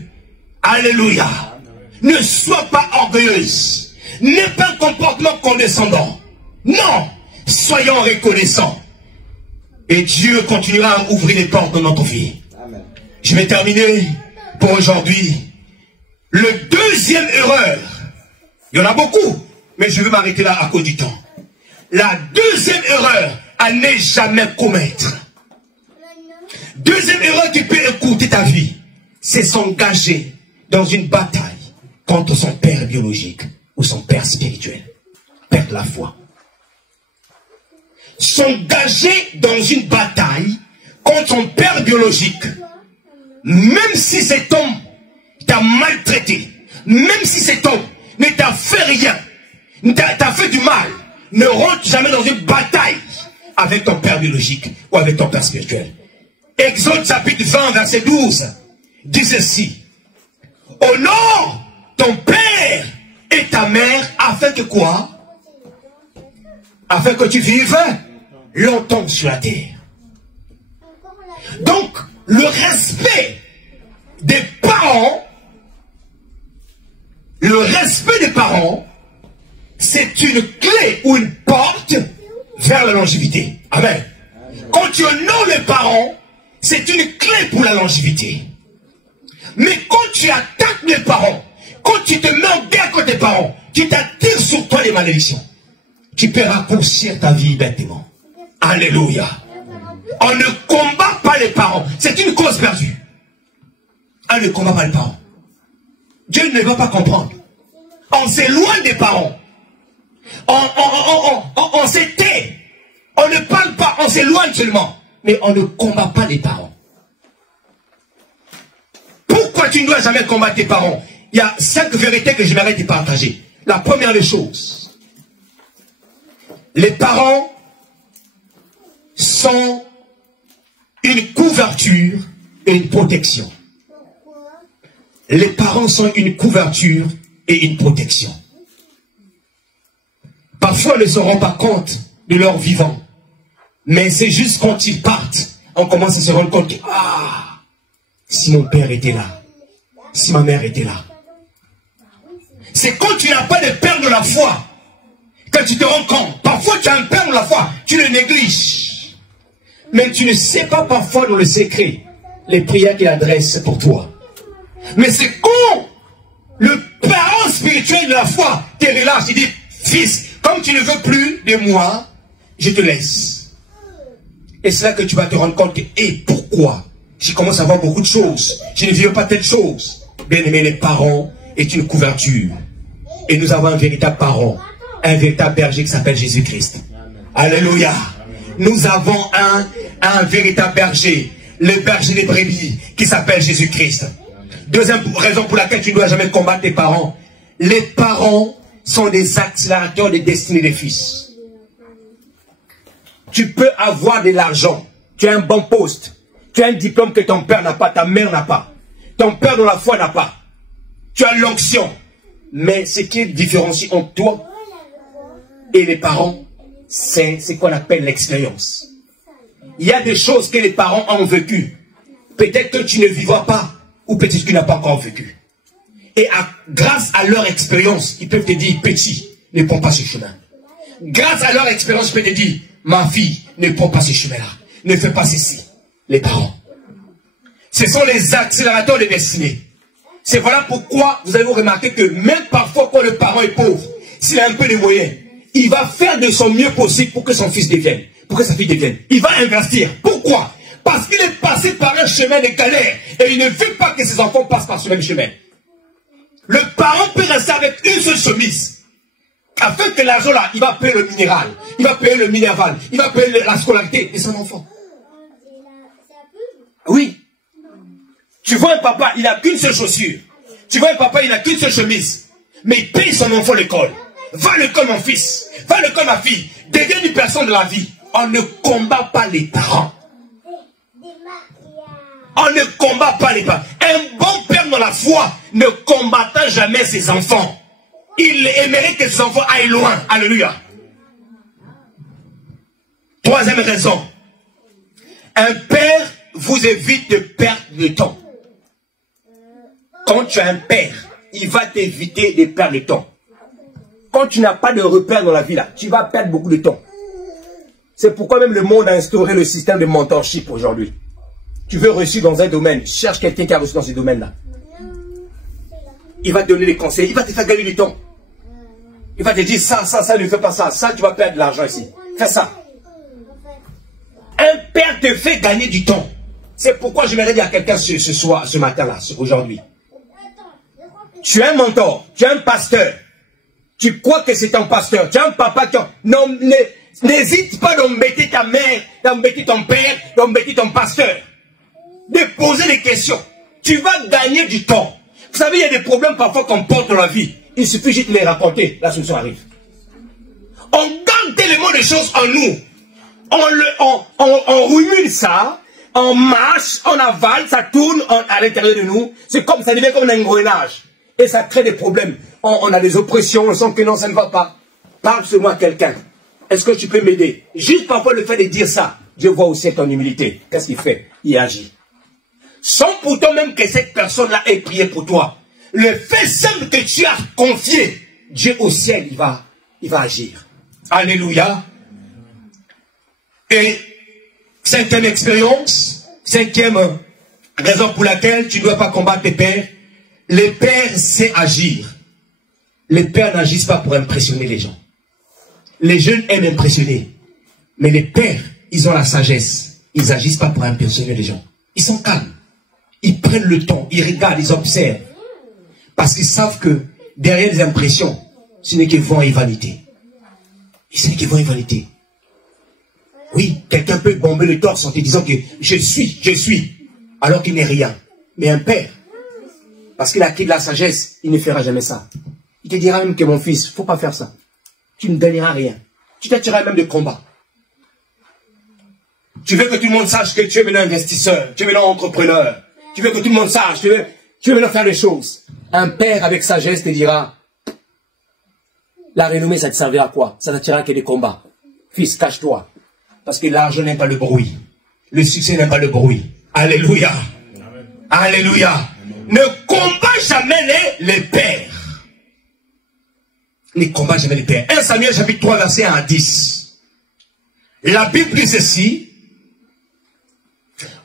Alléluia. Ne sois pas orgueilleuse. N'aie pas un comportement condescendant. Non. Soyons reconnaissants. Et Dieu continuera à ouvrir les portes dans notre vie. Amen. Je vais terminer pour aujourd'hui. Le deuxième erreur, il y en a beaucoup, mais je vais m'arrêter là à cause du temps. La deuxième erreur à ne jamais commettre. Deuxième erreur qui peut écouter ta vie, c'est s'engager dans une bataille contre son père biologique ou son père spirituel. Perdre la foi. S'engager dans une bataille contre son père biologique, même si cet homme t'a maltraité, même si cet homme ne t'a fait rien, t'a fait du mal, ne rentre jamais dans une bataille avec ton père biologique ou avec ton père spirituel. Exode chapitre 20 verset 12 dit ceci: honore ton père et ta mère afin que quoi? Afin que tu vives longtemps sur la terre. Donc le respect des parents, c'est une clé ou une porte vers la longévité. Amen. Quand tu honores les parents, c'est une clé pour la longévité. Mais quand tu attaques les parents, quand tu te mets en guerre contre tes parents, tu t'attires sur toi les malédictions. Tu peux raccourcir ta vie bêtement. Alléluia. On ne combat pas les parents. C'est une cause perdue. On ne combat pas les parents. Dieu ne va pas comprendre. On s'éloigne des parents. On s'éteint. On ne parle pas, on s'éloigne seulement. Mais on ne combat pas les parents. Pourquoi tu ne dois jamais combattre tes parents? Il y a 5 vérités que j'aimerais te partager. La première des choses, les parents sont une couverture et une protection. Les parents sont une couverture et une protection. Parfois, ils ne se rendent pas compte de leur vivant. Mais c'est juste quand ils partent, on commence à se rendre compte que, ah, si mon père était là, si ma mère était là. C'est quand tu n'as pas de père de la foi que tu te rends compte. Parfois, tu as un père de la foi, tu le négliges. Mais tu ne sais pas parfois dans le secret les prières qu'il adresse pour toi. Mais c'est quand le parent spirituel de la foi te relâche, il dit, fils, comme tu ne veux plus de moi, je te laisse. Et c'est là que tu vas te rendre compte que, et pourquoi? Je commence à voir beaucoup de choses. Je ne vis pas telle chose. Bien aimé, les parents est une couverture. Et nous avons un véritable parent, un véritable berger qui s'appelle Jésus-Christ. Alléluia. Nous avons un véritable berger, le berger des brebis, qui s'appelle Jésus-Christ. Deuxième raison pour laquelle tu ne dois jamais combattre tes parents. Les parents sont des accélérateurs des destinées des fils. Tu peux avoir de l'argent, tu as un bon poste, tu as un diplôme que ton père n'a pas, ta mère n'a pas, ton père dans la foi n'a pas, tu as l'onction, mais ce qui différencie entre toi et les parents, c'est ce qu'on appelle l'expérience. Il y a des choses que les parents ont vécues, peut-être que tu ne vivras pas, ou peut-être que tu n'as pas encore vécu. Et grâce à leur expérience, ils peuvent te dire, petit, ne prends pas ce chemin. Grâce à leur expérience, ils peuvent te dire, ma fille, ne prends pas ce chemin-là. Ne fais pas ceci. Les parents. Ce sont les accélérateurs de destinée. C'est voilà pourquoi vous avez remarqué que même parfois quand le parent est pauvre, s'il a un peu de moyens, il va faire de son mieux possible pour que son fils devienne, pour que sa fille devienne. Il va investir. Pourquoi? Parce qu'il est passé par un chemin de galère et il ne veut pas que ses enfants passent par ce même chemin. Le parent peut rester avec une seule chemise. Afin que l'argent là, il va payer le minéral, il va payer le minéral, il va payer la scolarité de son enfant. Oui. Tu vois un papa, il n'a qu'une seule chaussure. Tu vois un papa, il n'a qu'une seule chemise. Mais il paye son enfant l'école. Va à l'école mon fils, va à l'école ma fille. Deviens une personne de la vie. On ne combat pas les parents. On ne combat pas les parents. Un bon père dans la foi ne combattra jamais ses enfants. Il aimerait que ses enfants aillent loin. Alléluia. Troisième raison. Un père vous évite de perdre de temps. Quand tu as un père, il va t'éviter de perdre de temps. Quand tu n'as pas de repère dans la vie là, tu vas perdre beaucoup de temps. C'est pourquoi même le monde a instauré le système de mentorship aujourd'hui. Tu veux réussir dans un domaine, cherche quelqu'un qui a réussi dans ce domaine-là. Il va te donner des conseils, il va te faire gagner du temps. Il va te dire ça, ne fais pas ça, ça tu vas perdre de l'argent ici. Fais ça. Un père te fait gagner du temps. C'est pourquoi j'aimerais dire à quelqu'un ce matin-là, aujourd'hui. Tu es un mentor, tu es un pasteur. Tu crois que c'est ton pasteur, tu es un papa. Non, n'hésite pas d'embêter ta mère, d'embêter ton père, d'embêter ton pasteur. De poser des questions. Tu vas gagner du temps. Vous savez, il y a des problèmes parfois qu'on porte dans la vie. Il suffit juste de les raconter, la solution arrive. On gagne tellement de choses en nous. On rumine ça, on marche, on avale, ça tourne à l'intérieur de nous. C'est comme ça devient comme un engrenage. Et ça crée des problèmes. On a des oppressions, on sent que non, ça ne va pas. Parle seulement à quelqu'un. Est-ce que tu peux m'aider? Juste parfois le fait de dire ça, Dieu voit aussi ton humilité. Qu'est-ce qu'il fait? Il agit. Sans pourtant même que cette personne-là ait prié pour toi. Le fait simple que tu as confié, Dieu au ciel, il va agir. Alléluia. Et cinquième expérience, cinquième raison pour laquelle tu ne dois pas combattre tes pères. Les pères savent agir. Les pères n'agissent pas pour impressionner les gens. Les jeunes aiment impressionner. Mais les pères, ils ont la sagesse. Ils n'agissent pas pour impressionner les gens. Ils sont calmes. Ils prennent le temps, ils regardent, ils observent. Parce qu'ils savent que derrière les impressions, ce n'est que vent et vanité. Et ce n'est que vent et vanité. Oui, quelqu'un peut bomber le torse en te disant que je suis, alors qu'il n'est rien. Mais un père, parce qu'il a acquis de la sagesse, il ne fera jamais ça. Il te dira même que mon fils, il ne faut pas faire ça. Tu ne gagneras rien. Tu t'attireras même de combat. Tu veux que tout le monde sache que tu es maintenant investisseur, tu es maintenant entrepreneur. Tu veux que tout le monde sache, tu veux maintenant faire des choses. Un père avec sagesse te dira, la renommée, ça te servira à quoi? Ça t'attirera que des combats. Fils, cache-toi. Parce que l'argent n'aime pas le bruit. Le succès n'aime pas le bruit. Alléluia. Amen. Alléluia. Ne combat jamais les pères. Ne combat jamais les pères. 1 Samuel chapitre 3 verset 1 à 10. La Bible dit ceci.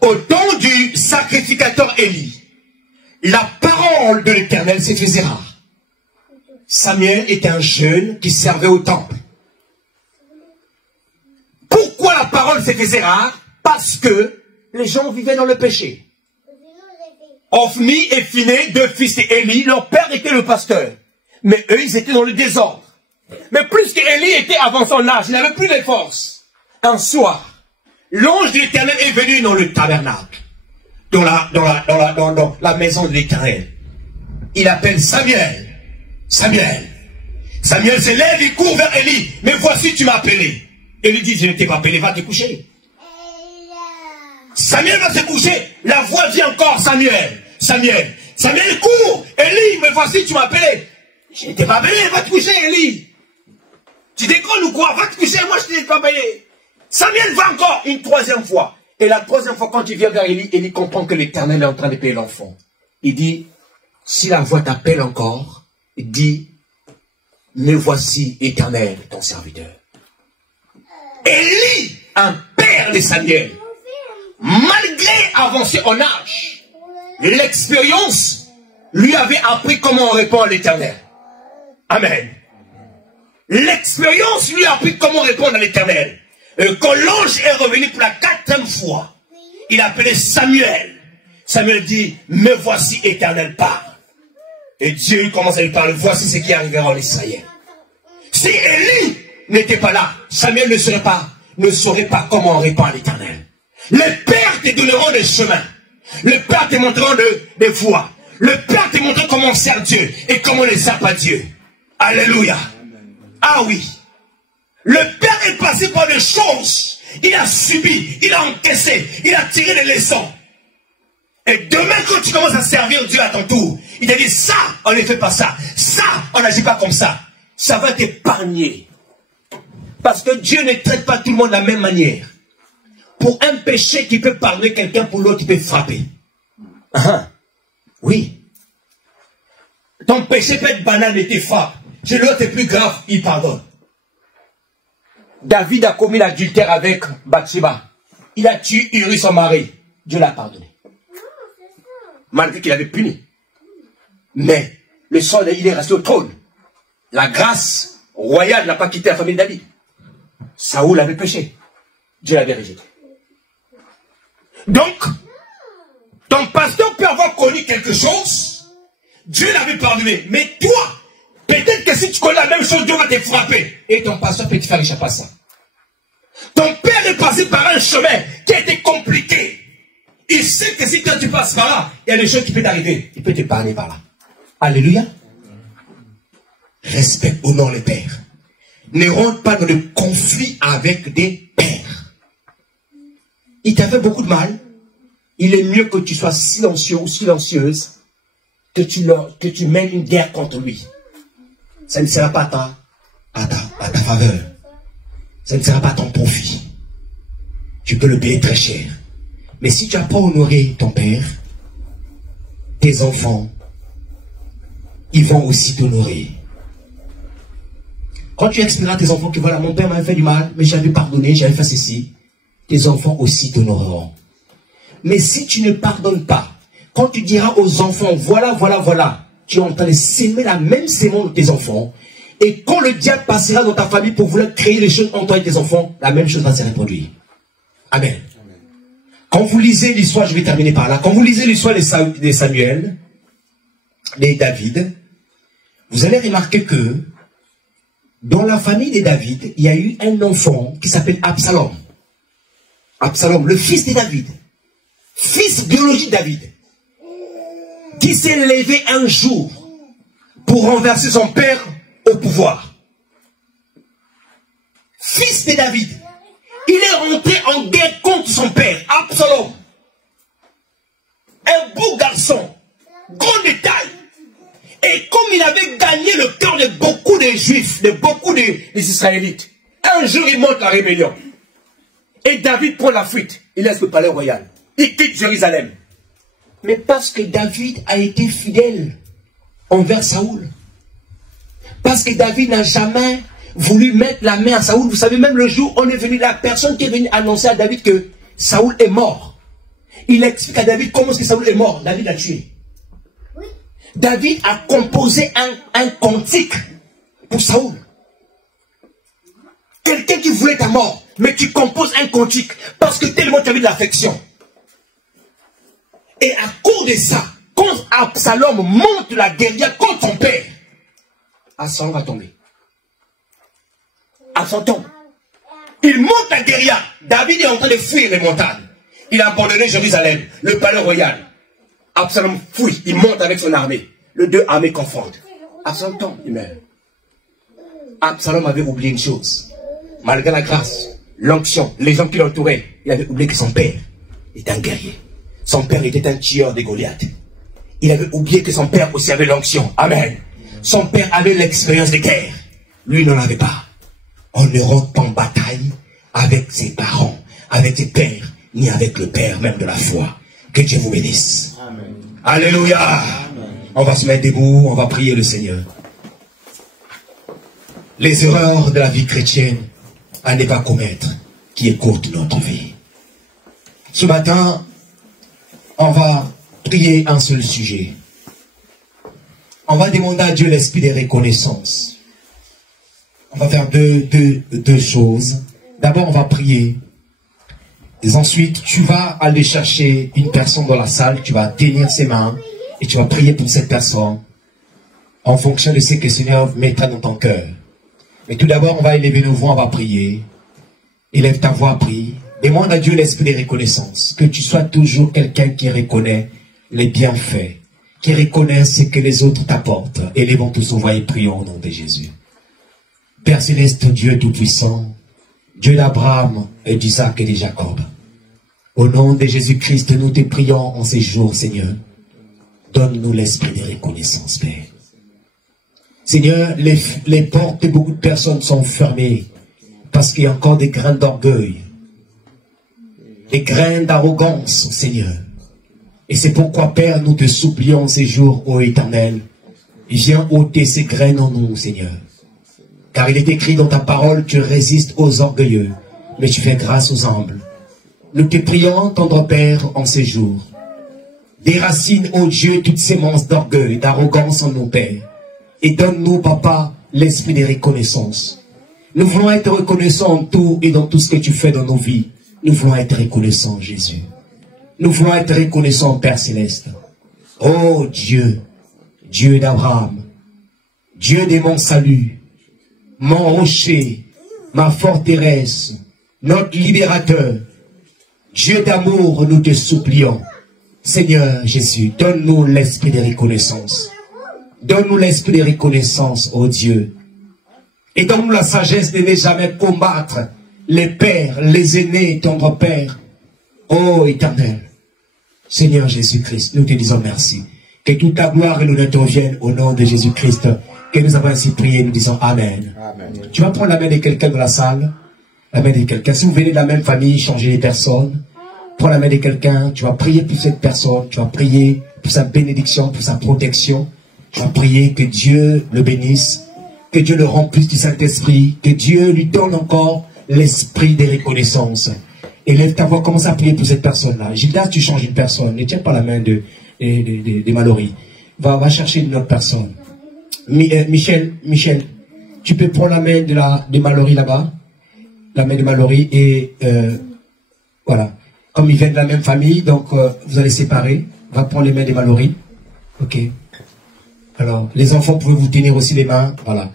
Au temps du sacrificateur Élie, la parole de l'Éternel s'est faisait rare. Samuel était un jeune qui servait au temple. Pourquoi la parole s'est faisait rare? Parce que les gens vivaient dans le péché. Ophni et Phiné, deux fils d'Élie, leur père était le pasteur. Mais eux, ils étaient dans le désordre. Mais plus qu'Élie était avant son âge, il n'avait plus de force. Un soir, l'ange de l'Éternel est venu dans le tabernacle, dans la maison de l'Éternel. Il appelle Samuel. Samuel. Samuel se lève, il court vers Élie. Mais voici, tu m'as appelé. Élie dit, je ne t'ai pas appelé, va te coucher. Samuel va se coucher. La voix dit encore, Samuel. Samuel. Samuel court. Élie, mais voici, tu m'as appelé. Je ne t'ai pas appelé, va te coucher, Élie. Tu déconnes ou quoi? Va te coucher, moi je ne t'ai pas appelé. Samuel va encore une troisième fois. Et la troisième fois, quand il vient vers Élie, Élie comprend que l'Éternel est en train de payer l'enfant. Il dit, si la voix t'appelle encore, dis, me voici, Éternel, ton serviteur. Élie, un père de Samuel, malgré avancé en âge, l'expérience lui avait appris comment on répond à l'Éternel. Amen. L'expérience lui a appris comment répondre à l'Éternel. Quand l'ange est revenu pour la 4e fois, il a appelé Samuel. Samuel dit, me voici, Éternel, parle. Et Dieu commence à lui parler, voici ce qui arrivera en Israël. Si Élie n'était pas là, Samuel ne saurait pas comment on répond à l'Éternel. Les pères te donneront des chemins. Les pères te montreront des voies. Les pères te montreront comment on sert Dieu et comment on ne sert pas Dieu. Alléluia. Ah oui. Le père est passé par des choses. Il a subi, il a encaissé, il a tiré les leçons. Et demain, quand tu commences à servir Dieu à ton tour, il te dit, ça, on ne fait pas ça. Ça, on n'agit pas comme ça. Ça va t'épargner. Parce que Dieu ne traite pas tout le monde de la même manière. Pour un péché qui peut pardonner quelqu'un, pour l'autre, il peut frapper. Oui. Ton péché peut être banal, mais t'es frappe. Chez l'autre, c'est plus grave, il pardonne. David a commis l'adultère avec Bathsheba. Il a tué Uri, son mari. Dieu l'a pardonné. Malgré qu'il avait puni. Mais le sang, il est resté au trône. La grâce royale n'a pas quitté la famille de David. Saoul avait péché. Dieu l'avait rejeté. Donc, ton pasteur peut avoir connu quelque chose. Dieu l'avait pardonné. Mais toi, peut-être que si tu connais la même chose, Dieu va te frapper. Et ton pasteur peut te faire échapper à ça. Ton père est passé par un chemin qui a été compliqué. Il sait que si toi tu passes par là, il y a des choses qui peuvent t'arriver. Il peut te parler par là. Alléluia. Respecte, honore les pères. Ne rentre pas dans le conflit avec des pères. Il t'a fait beaucoup de mal. Il est mieux que tu sois silencieux ou silencieuse, que tu mènes une guerre contre lui. Ça ne sera pas à ta faveur. Ça ne sera pas ton profit. Tu peux le payer très cher. Mais si tu n'as pas honoré ton père, tes enfants, ils vont aussi t'honorer. Quand tu expliqueras à tes enfants que voilà, mon père m'avait fait du mal, mais j'avais pardonné, j'avais fait ceci, tes enfants aussi t'honoreront. Mais si tu ne pardonnes pas, quand tu diras aux enfants, voilà, voilà, voilà, tu es en train de s'aimer la même sémence de tes enfants, et quand le diable passera dans ta famille pour vouloir créer les choses entre toi et tes enfants, la même chose va se reproduire. Amen. Quand vous lisez l'histoire, je vais terminer par là, quand vous lisez l'histoire de Samuel, de David, vous allez remarquer que dans la famille de David, il y a eu un enfant qui s'appelle Absalom. Absalom, le fils de David, fils biologique de David, qui s'est levé un jour pour renverser son père au pouvoir. Fils de David, il est rentré en guerre contre son père, Absalom. Un beau garçon, grand détail. Et comme il avait gagné le cœur de beaucoup de Juifs, de beaucoup des Israélites, un jour il monte la rébellion. Et David prend la fuite. Il laisse le palais royal. Il quitte Jérusalem. Mais parce que David a été fidèle envers Saoul. Parce que David n'a jamais voulu mettre la main à Saoul. Vous savez, même le jour où on est venu, la personne qui est venue annoncer à David que Saoul est mort. Il explique à David comment est-ce que Saoul est mort. David l'a tué. David a composé un cantique pour Saoul. Quelqu'un qui voulait ta mort, mais tu composes un cantique parce que tellement tu as eu de l'affection. Et à cause de ça, quand Absalom monte la guerrière contre son père, Absalom va tomber. Absalom tombe. Il monte la guerrière. David est en train de fuir les montagnes. Il a abandonné Jérusalem, le palais royal. Absalom fuit, il monte avec son armée. Les deux armées confondent. Absalom tombe, il meurt. Absalom avait oublié une chose. Malgré la grâce, l'onction, les gens qui l'entouraient, il avait oublié que son père était un guerrier. Son père était un tueur de Goliath. Il avait oublié que son père aussi avait l'onction. Amen. Son père avait l'expérience de guerre. Lui n'en avait pas. On ne rentre pas en bataille avec ses parents, avec ses pères, ni avec le père même de la foi. Que Dieu vous bénisse. Amen. Alléluia. Amen. On va se mettre debout, on va prier le Seigneur. Les erreurs de la vie chrétienne à ne pas commettre qui écourtent notre vie. Ce matin, on va prier un seul sujet. On va demander à Dieu l'esprit de reconnaissance. On va faire deux choses. D'abord, on va prier. Et ensuite, tu vas aller chercher une personne dans la salle, tu vas tenir ses mains et tu vas prier pour cette personne en fonction de ce que le Seigneur mettra dans ton cœur. Mais tout d'abord, on va élever nos voix, on va prier. Élève ta voix, prie. Demande à Dieu l'esprit de reconnaissance. Que tu sois toujours quelqu'un qui reconnaît les bienfaits, qui reconnaît ce que les autres t'apportent. Élevons tous nos voix et prions au nom de Jésus. Père Céleste, Dieu Tout-Puissant, Dieu d'Abraham et d'Isaac et de Jacob. Au nom de Jésus-Christ, nous te prions en ces jours, Seigneur. Donne-nous l'esprit de reconnaissance, Père. Seigneur, les portes de beaucoup de personnes sont fermées parce qu'il y a encore des grains d'orgueil, des grains d'arrogance, Seigneur. Et c'est pourquoi, Père, nous te supplions ces jours, ô Éternel. Viens ôter ces grains en nous, Seigneur. Car il est écrit dans ta parole, tu résistes aux orgueilleux, mais tu fais grâce aux humbles. Nous te prions, tendre Père, en ces jours. Déracine, ô Dieu, toute sémence d'orgueil, d'arrogance en nos pères. Et donne-nous, Papa, l'esprit de reconnaissance. Nous voulons être reconnaissants en tout et dans tout ce que tu fais dans nos vies. Nous voulons être reconnaissants, Jésus. Nous voulons être reconnaissants, Père Céleste. Oh Dieu, Dieu d'Abraham, Dieu de mon salut, mon rocher, ma forteresse, notre libérateur, Dieu d'amour, nous te supplions. Seigneur Jésus, donne-nous l'esprit de reconnaissance. Donne-nous l'esprit de reconnaissance, ô Dieu. Et donne-nous la sagesse de ne jamais combattre les pères, les aînés, tendre Père. Ô Éternel, Seigneur Jésus-Christ, nous te disons merci. Que toute ta gloire et l'honneur te reviennent au nom de Jésus-Christ. Que nous avons ainsi prié, nous disons Amen. Amen. Tu vas prendre la main de quelqu'un dans la salle. La main de quelqu'un. Si vous venez de la même famille, changez les personnes. Prends la main de quelqu'un. Tu vas prier pour cette personne. Tu vas prier pour sa bénédiction, pour sa protection. Tu vas prier que Dieu le bénisse. Que Dieu le remplisse du Saint-Esprit. Que Dieu lui donne encore l'esprit de reconnaissance. Et lève ta voix, commence à prier pour cette personne-là. Gildas, tu changes une personne. Ne tiens pas la main de Mallory. Va chercher une autre personne. Michel, tu peux prendre la main de Mallory là-bas. La main de Mallory et voilà. Comme ils viennent de la même famille, donc vous allez séparer. Va prendre les mains de Mallory. Ok. Alors, les enfants, pouvez vous tenir aussi les mains. Voilà.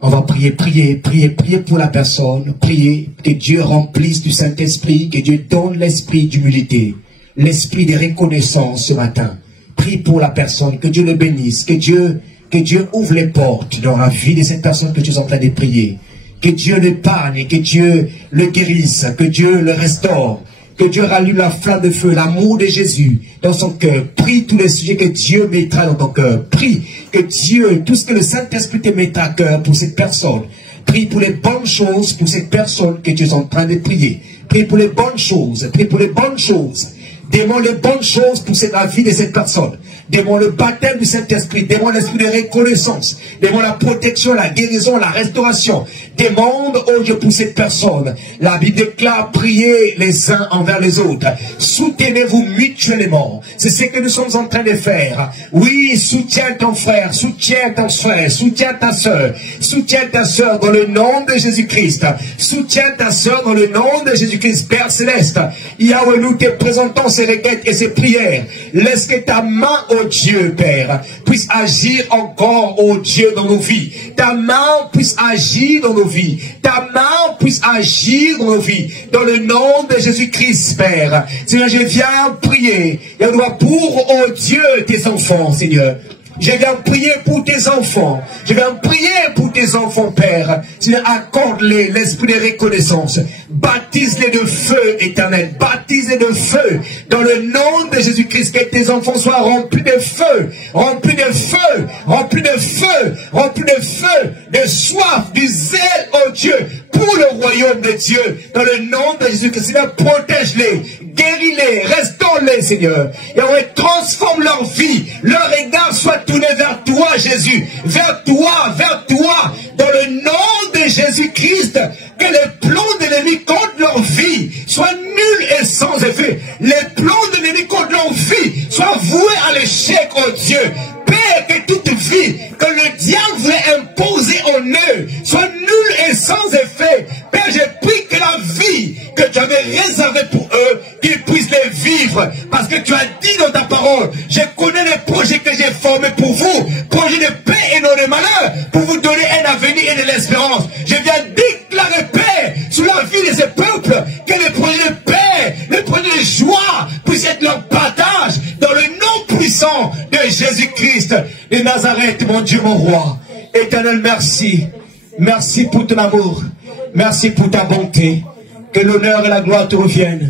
On va prier pour la personne. Prier que Dieu remplisse du Saint-Esprit, que Dieu donne l'esprit d'humilité, l'esprit de reconnaissance ce matin. Prie pour la personne, que Dieu le bénisse, que Dieu ouvre les portes dans la vie de cette personne que tu es en train de prier. Que Dieu l'épargne, que Dieu le guérisse, que Dieu le restaure. Que Dieu rallume la flamme de feu, l'amour de Jésus dans son cœur. Prie tous les sujets que Dieu mettra dans ton cœur. Prie que Dieu, tout ce que le Saint-Esprit te mettra à cœur pour cette personne. Prie pour les bonnes choses pour cette personne que tu es en train de prier. Prie pour les bonnes choses. Prie pour les bonnes choses. Demande les bonnes choses pour la vie de cette personne. Demande le baptême du Saint-Esprit. Demande l'esprit de reconnaissance. Demande la protection, la guérison, la restauration. Demande, oh Dieu, pour cette personne. La Bible déclare, priez les uns envers les autres. Soutenez-vous mutuellement. C'est ce que nous sommes en train de faire. Oui, soutiens ton frère, soutiens ton frère, soutiens ta soeur dans le nom de Jésus-Christ. Soutiens ta soeur dans le nom de Jésus-Christ, Père Céleste. Yahweh, nous te présentons ces requêtes et ces prières. Laisse que ta main, oh Dieu, Père, puisse agir encore, oh Dieu, dans nos vies. Ta main puisse agir dans nos vies. Ta main puisse agir dans nos vies. Dans le nom de Jésus-Christ, Père. Seigneur, je viens prier. Et on doit pour, oh Dieu, tes enfants, Seigneur. Je viens prier pour tes enfants. Je viens prier pour tes enfants, Père. Seigneur, accorde-les l'esprit de reconnaissance. Baptise-les de feu, Éternel. Baptise-les de feu. Dans le nom de Jésus-Christ, que tes enfants soient remplis de feu. Remplis de feu. Remplis de feu. Remplis de feu. De soif, du zèle, oh Dieu, pour le royaume de Dieu. Dans le nom de Jésus-Christ, Seigneur, protège-les. Guéris-les, restaure-les, Seigneur. Et on transforme leur vie. Leur regard soit tourné vers toi, Jésus. Vers toi, dans le nom de Jésus-Christ. Que les plans de l'ennemi contre leur vie soient nuls et sans effet. Les plans de l'ennemi contre leur vie soient voués à l'échec, oh Dieu. Père, que toute vie que le diable voulait imposer en eux soit nulle et sans effet. Père, je prie que la vie que tu avais réservée pour eux, qu'ils puissent les vivre. Parce que tu as dit dans ta parole, je connais les projets que j'ai formés pour vous, projets de paix et non de malheur, pour vous donner un avenir et de l'espérance. Je viens déclarer paix sur la vie de ces peuples, que les projets de paix, les projets de joie puissent être leur partage dans le nom puissant de Jésus-Christ de Nazareth, mon Dieu, mon roi. Éternel, merci. Merci pour ton amour. Merci pour ta bonté. Que l'honneur et la gloire te reviennent.